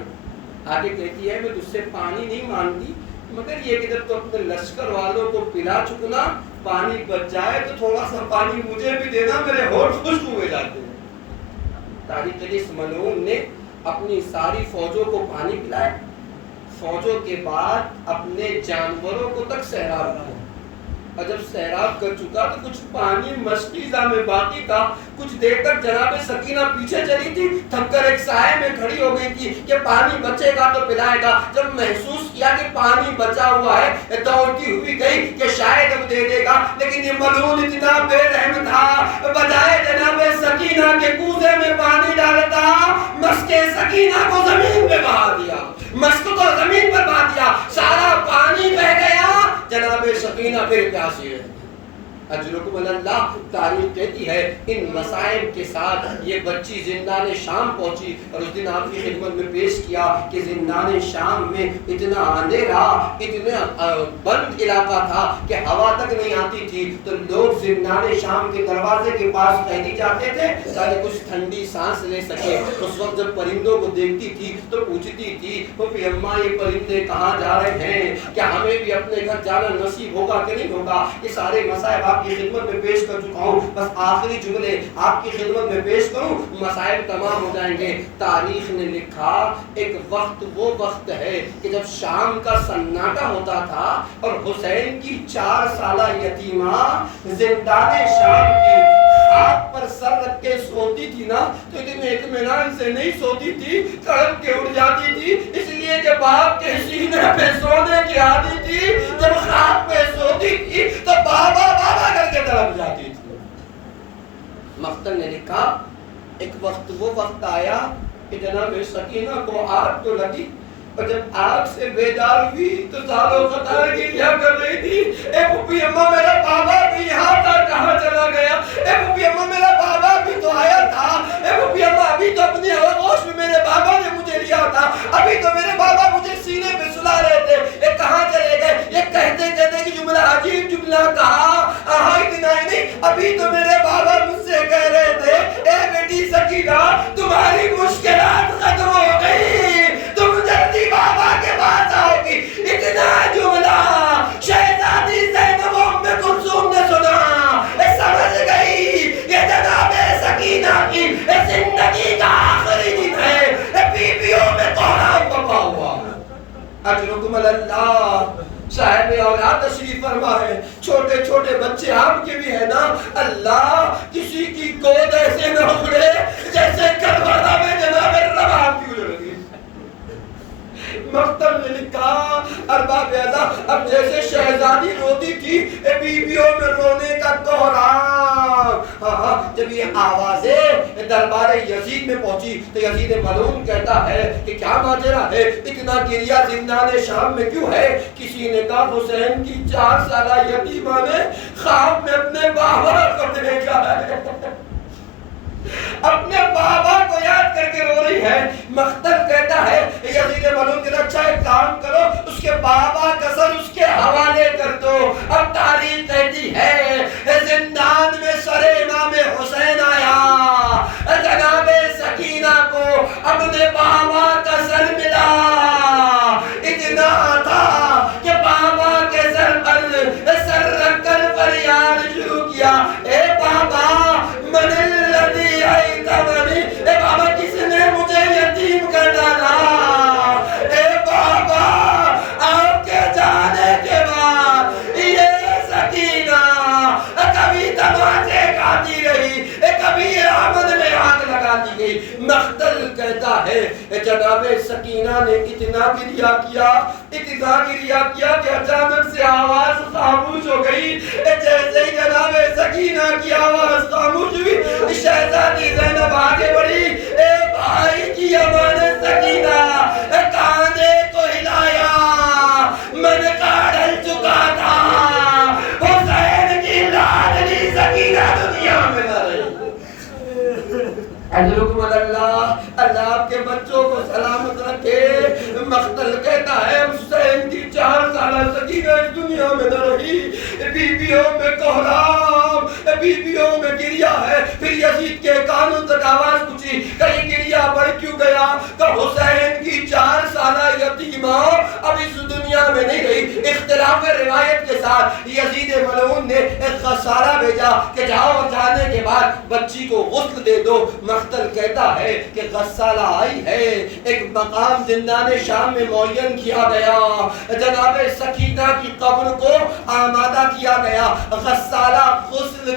آگے کہتی ہے میں تجھ سے پانی نہیں مانگتی مگر یہ کہ جب تو اپنے لشکر والوں کو پلا چکنا پانی بچ جائے تو تھوڑا سا پانی مجھے بھی دینا, میرے ہونٹ خشک ہوئے جاتے ہیں. تاریخ اس ملعون نے اپنی ساری فوجوں کو پانی پلایا, فوجوں کے بعد اپنے جانوروں کو تک سیراب کیا, اور جب سیراب کر چکا تو کچھ پانی مشکیزہ میں باقی تھا. کچھ دیر تک جناب سکینہ پیچھے چلی تھی, تھک کر ایک سائے میں کھڑی ہو گئی تھی کہ پانی بچے گا تو پلائے گا. جب محسوس کیا کہ پانی بچا ہوا ہے دوڑتی ہوئی گئی کہ شاید اب دے دے گا, لیکن یہ ملعون اتنا بے رحم تھا, بجائے جناب سکینہ کے کوزے میں پانی ڈالتا مسک سکینہ کو زمین پہ بہا دیا, مسک کو زمین پر بہا دیا, سارا پانی بہ گیا. جناب سکینہ پھر پیاسی رہی. اجرکم اللہ. تاریخ کہتی ہے ان مسائب کے ساتھ یہ بچی زندان شام پہنچی اور اس دن آپ کی خدمت میں پیش کیا کہ زندان شام میں اتنا اندھیرا, اتنا بند علاقہ تھا کہ ہوا تک نہیں آتی تھی, تو لوگ زندان شام کے دروازے کے پاس قیدی جاتے تھے تاکہ کچھ ٹھنڈی سانس لے سکے. اس وقت جب پرندوں کو دیکھتی تھی تو پوچھتی تھی پھوپھی اماں یہ پرندے کہاں جا رہے ہیں, کیا ہمیں بھی اپنے گھر جانا نصیب ہوگا کہ نہیں ہوگا. یہ سارے مسائب آپ کی خدمت میں پیش کر چکا ہوں, بس آخری جملے آپ کی خدمت میں پیش کروں, مسائب تمام ہو جائیں گے. تاریخ نے لکھا ایک وقت وہ وقت ہے کہ جب شام کا سناٹا ہوتا تھا اور حسین کی 4 سالہ یتیمہ زندان شام کی خاک پر سر رکھ کے سوتی تھی نا, تو اتنے اطمینان سے نہیں سوتی تھی, تڑپ کے اٹھ جاتی تھی, اس لیے کہ باپ کے سینے پہ سونے کی عادت تھی. جب خاک پہ سوتی تھی تو بابا بابا کر کے تڑپ جاتی تھی. مختل نے لکھا ایک وقت وہ وقت آیا کہ جناب سکینہ کو آگ تو لگی, اور جب آگ سے بیدار ہوئی تو زالو قطار گریہ کر رہی تھی, اے پھوپھی اماں میرا بابا بھی یہاں تھا, کہاں چلا گیا. اے پھوپھی اماں میرا بابا بھی تو آیا تھا. اے پھوپھی اماں ابھی تو اپنی آغوش میں میرے بابا نے مجھے لیا تھا, ابھی تو میرے بابا مجھے سینے پہ سلا رہے تھے, یہ کہاں چلے گئے. یہ کہتے کہتے کہ جملہ عجیب جملہ کہا, اتنا ہی نہیں ابھی تو میرے بابا مجھ سے کہہ رہے تھے اے بیٹی سکینہ تمہاری مشکلات ختم ہو گئی, تم جلدی بابا کے پاس آؤ گی. اتنا جملہ شہزادی زینب ام کلثوم نے سنا, سمجھ گئی یہ جناب سکینہ کی زندگی کا آخری دن ہے, بیویوں میں کوہرام بپا ہوا. اجرکم اللہ. صاحب اولاد تشریف فرما ہے, چھوٹے چھوٹے بچے آپ کے بھی ہیں نا, اللہ کسی کی گود ایسے نہ اکھڑے جیسے کربلا میں جناب رباب کی اجڑ گئی. مختم نے لکھا ارباب اعلیٰ اب جیسے شہزادی روتی تھی بیویوں میں رونے کا کوہرام. جب یہ آوازیں دربار یزید میں پہنچی تو یزید ملعون کہتا ہے کہ کیا ماجرا ہے, اتنا گریہ زندان شام میں کیوں ہے. کسی نے کہا حسین کی 4 سالہ یتیمہ نے خواب میں اپنے بابا کو دیکھا ہے, اپنے بابا کو یاد کر کے رو رہی ہے. مختل کہتا ہے یزید ملعون کہ اچھا ایک کام کرو, اس کے بابا کا سر اس کے حوالے کر دو. اب تاریخ کہتی ہے زندان میں سر امام حسین آیا, جناب سکینہ کو اپنے بابا کا سر ملا. اتنا تھا کہ بابا کے سر پر سر رکھ کر فریاد شروع کیا, اے بابا من الذی ایتمنی, اے بابا کس نے مجھے یتیم کر ڈالا. اے بابا آپ کے جانے کے بعد یہ سکینہ کبھی تماچے کھاتی رہی, کبھی آمد میں آگ لگاتی گئی. مختل کہتا ہے جناب سکینہ نے اتنا گریہ کیا, اتنا گریہ کیا کہ اچانک سے آواز خاموش ہو گئی. جیسے ہی جناب سکینہ کی آواز خاموش ہوئی شہزادی زینب آگے بڑھی, اے بھائی کی امانت سکینہ, کانے کو ہلایا, من کا ڈل چکا تھا, حسین کی لاڈلی سکینہ دنیا میں نہ رہی. اجرکم اللہ. اللہ آپ کے بچوں کو سلامت رکھے. مختل کہتا ہے حسین کی 4 سالہ سکینہ اس دنیا میں نہ رہی, بیویوں میں کوہرام، بیویوں میں گریا ہے۔ پھر یزید کے کانوں تک آواز پہنچی کہ یہ گریا بڑھ کیوں گیا؟ کہ حسین کی 4 سالہ یتیمہ اب اس دنیا میں نہیں رہی۔ اختلاف روایت کے ساتھ یزید ملعون نے ایک غسالہ بھیجا کہ جاؤ، جانے کے بعد بچی کو غسل دے دو۔ مقتل کہتا ہے کہ غسالہ آئی ہے، ایک مقام زندان شام میں معین کیا گیا، جناب سکینہ کی قبر کو آمادہ کیا گیا۔ غسالہ غسل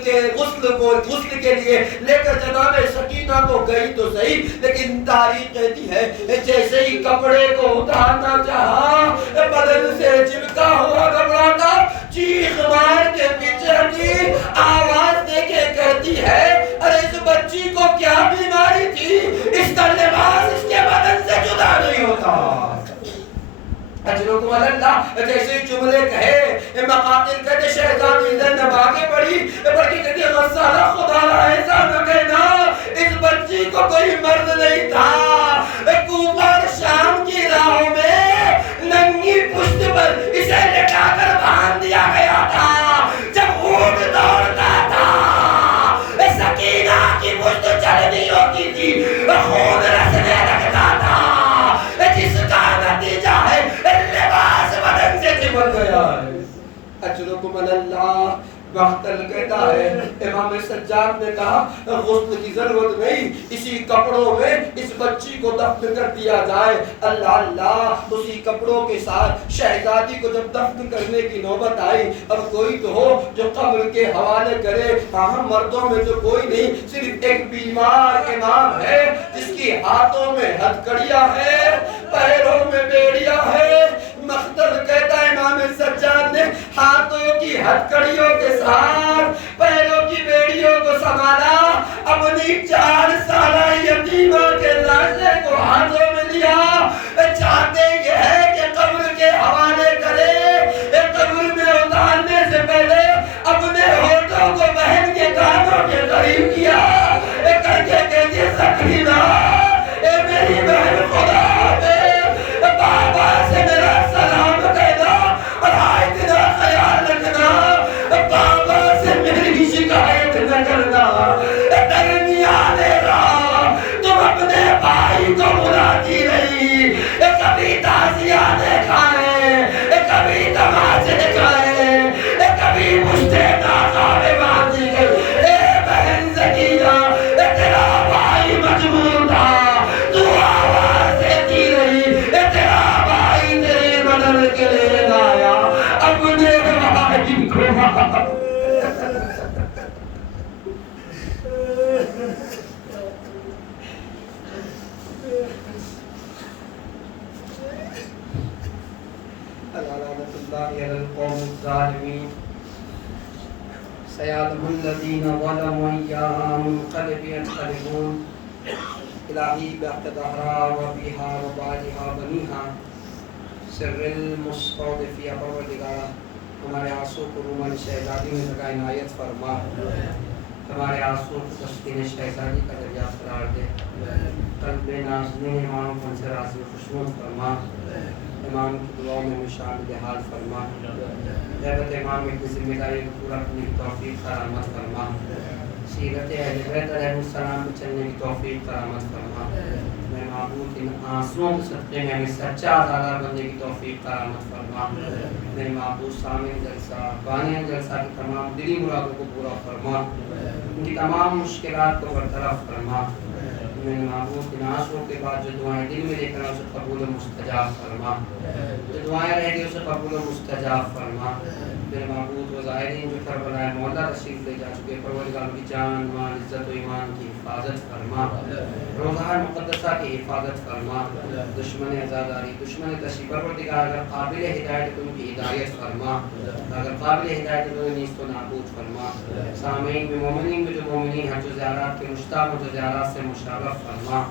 کے لیے لے کر جناب سکینہ کو گئی تو صحیح، لیکن تاریخ کہتی ہے جیسے ہی کپڑے کو اتارنا چاہا، بدن سے چپکا ہوا کپڑا تھا، چیخ مار کے پیچھے کی آواز دے کے کہتی ہے ارے اس بچی کو کیا بیماری تھی، اس کا لباس اس کے بدن سے جدا نہیں ہوتا۔ اجرکم اللہ جیسے جملے کہے مقاتل کہتے شہزادی زینب آگے بڑھی، بلکہ کہتی غسالہ خدا را ایسا نہ کہنا اس بچی کو کوئی مرد نہیں تھا۔ کوفہ شام کی راہوں میں ننگی پشت پر اسے لٹا کر باندھ دیا گیا تھا۔ جب اونٹ دوڑتا تھا سکینہ کی پشت چل نہیں ہوتی تھی، خون رسنے لگتا تھا، جس کا نتیجہ ہے لباس بدن سے چمک گیا ہے۔ اجرکم اللہ مقتل کہتا ہے امام سجاد نے کہا غسل کی ضرورت نہیں، اسی کپڑوں میں اس بچی کو دفن کر دیا جائے۔ اللہ اللہ اسی کپڑوں کے ساتھ شہزادی کو جب دفن کرنے کی نوبت آئی، اب کوئی تو ہو جو قبر کے حوالے کرے۔ ہم مردوں میں تو کوئی نہیں، صرف ایک بیمار امام ہے جس کی ہاتھوں میں ہتھکڑیاں ہے، پیروں میں بیڑیاں ہے۔ مقتل کہتا ہے امام سجاد نے ہاتھوں کی ہتھکڑیوں کے ساتھ پیروں کی بیڑیوں کو سنبھالا، اپنی 4 سالہ یتیمہ کے لاشے کو ہاتھوں میں لیا، چاہتے یہ ہے کہ قبر کے حوالے کرے۔ قبر میں اتارنے سے پہلے اپنے ہونٹوں کو بہن کے کانوں کے قریب کیا، کر کے کہتے سکینہ اے میری بہن خدا بابا سے میرا سلام کہنا اور اتنا خیال رکھنا، بابا سے میری شکایت نہ کرنا۔ درمیان راہ تم اپنے بھائی کو بلاتی رہی، کبھی تعزیانے کھائے، کبھی تماشے کھائے، کبھی مجھتے ناقابے باندھی گئی۔ اے بہن سکینہ تیرا بھائی مجبور تھا، تو آواز دیتی رہی، تیرا بھائی تیری مدد کے لیے لایا اپنے بھائی کو۔ لعنت اللہ علی القوم الظالمین سیعلم الذین ظلموا ایہا منقلب ینقلبون۔ الہی بحق دہرا و بیہا و بالہا بنیہا سر المستضعف پروردگارا ہمارے آنسو کو رومن شہزادی میں لگا عنایت فرما، ہمارے آنسو کو تسکین شہزادی کا دریا قرار دے، قلب نازنین امام کو ان سے راضی خوشنود فرما، امام کی دعاؤں میں مشامل حال فرما، غیبت امام کی ذمہ داری کو پورا کرنے کی توفیق کرامت فرما، سیرت اہل بیت علیہ السلام کو چلنے کی توفیق کرامت فرما۔ میں معبود ان آنسوؤں کے صدقے میں ہمیں سچا عدالت بننے کی توفیق کرامت فرما۔ میرے معبود سامعین جلسہ بانیان جلسہ کی تمام دلی مرادوں کو پورا فرما، ان کی تمام مشکلات کو برطرف فرما۔ میرے معبود ان آنسوؤں کے بعد جو دعائیں دل میں لے کر اسے قبول و مستجاب فرما، جو دعائیں رہ گئی اسے قبول و مستجاب فرما۔ میرے معبود وہ زائرین جو کربلا مولا تشریف لے جا چکے، پروردگار کی جان مال عزت و ایمان کی حفاظت فرما، روضہ مقدسہ کی حفاظت فرما، دشمن عزاداری دشمن تشریف پروردگار اگر قابل ہدایت تو ان کی ہدایت فرما، اگر قابل ہدایت تو نیست و نابود فرما۔ سامعین میں مومنین میں جو مومنین ہیں جو زیارات کے مشتاق ہیں جو زیارات سے مشرف فرما۔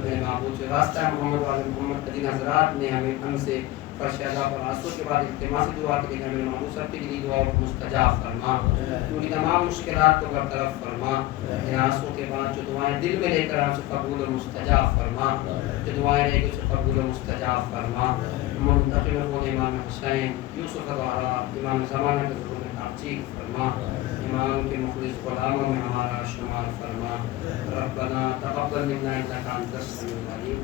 میرے معبود جو راستہ محمد والے محمد قدین حضرات نے ہمیں ہم سے فرش اللہ پر آنسو کے بعد التماس دعا کے لیے میرے معبود سب کے لیے دعا کو مستجاب فرما، ان کی تمام مشکلات کو برطرف فرما۔ ان آنسو کے بعد جو دعائیں دل میں لے کر ہم سے قبول و مستجاب فرما، جو دعائیں رہ گئی اسے قبول و مستجاب فرما۔ منتقم خون امام حسین یوسف دوارا امام زمانہ کے ظلم تعجیل فرما، امام کے مخلص غلاموں میں ہمارا شمار فرما۔ ربنا تقبل منا انک انت السمیع العلیم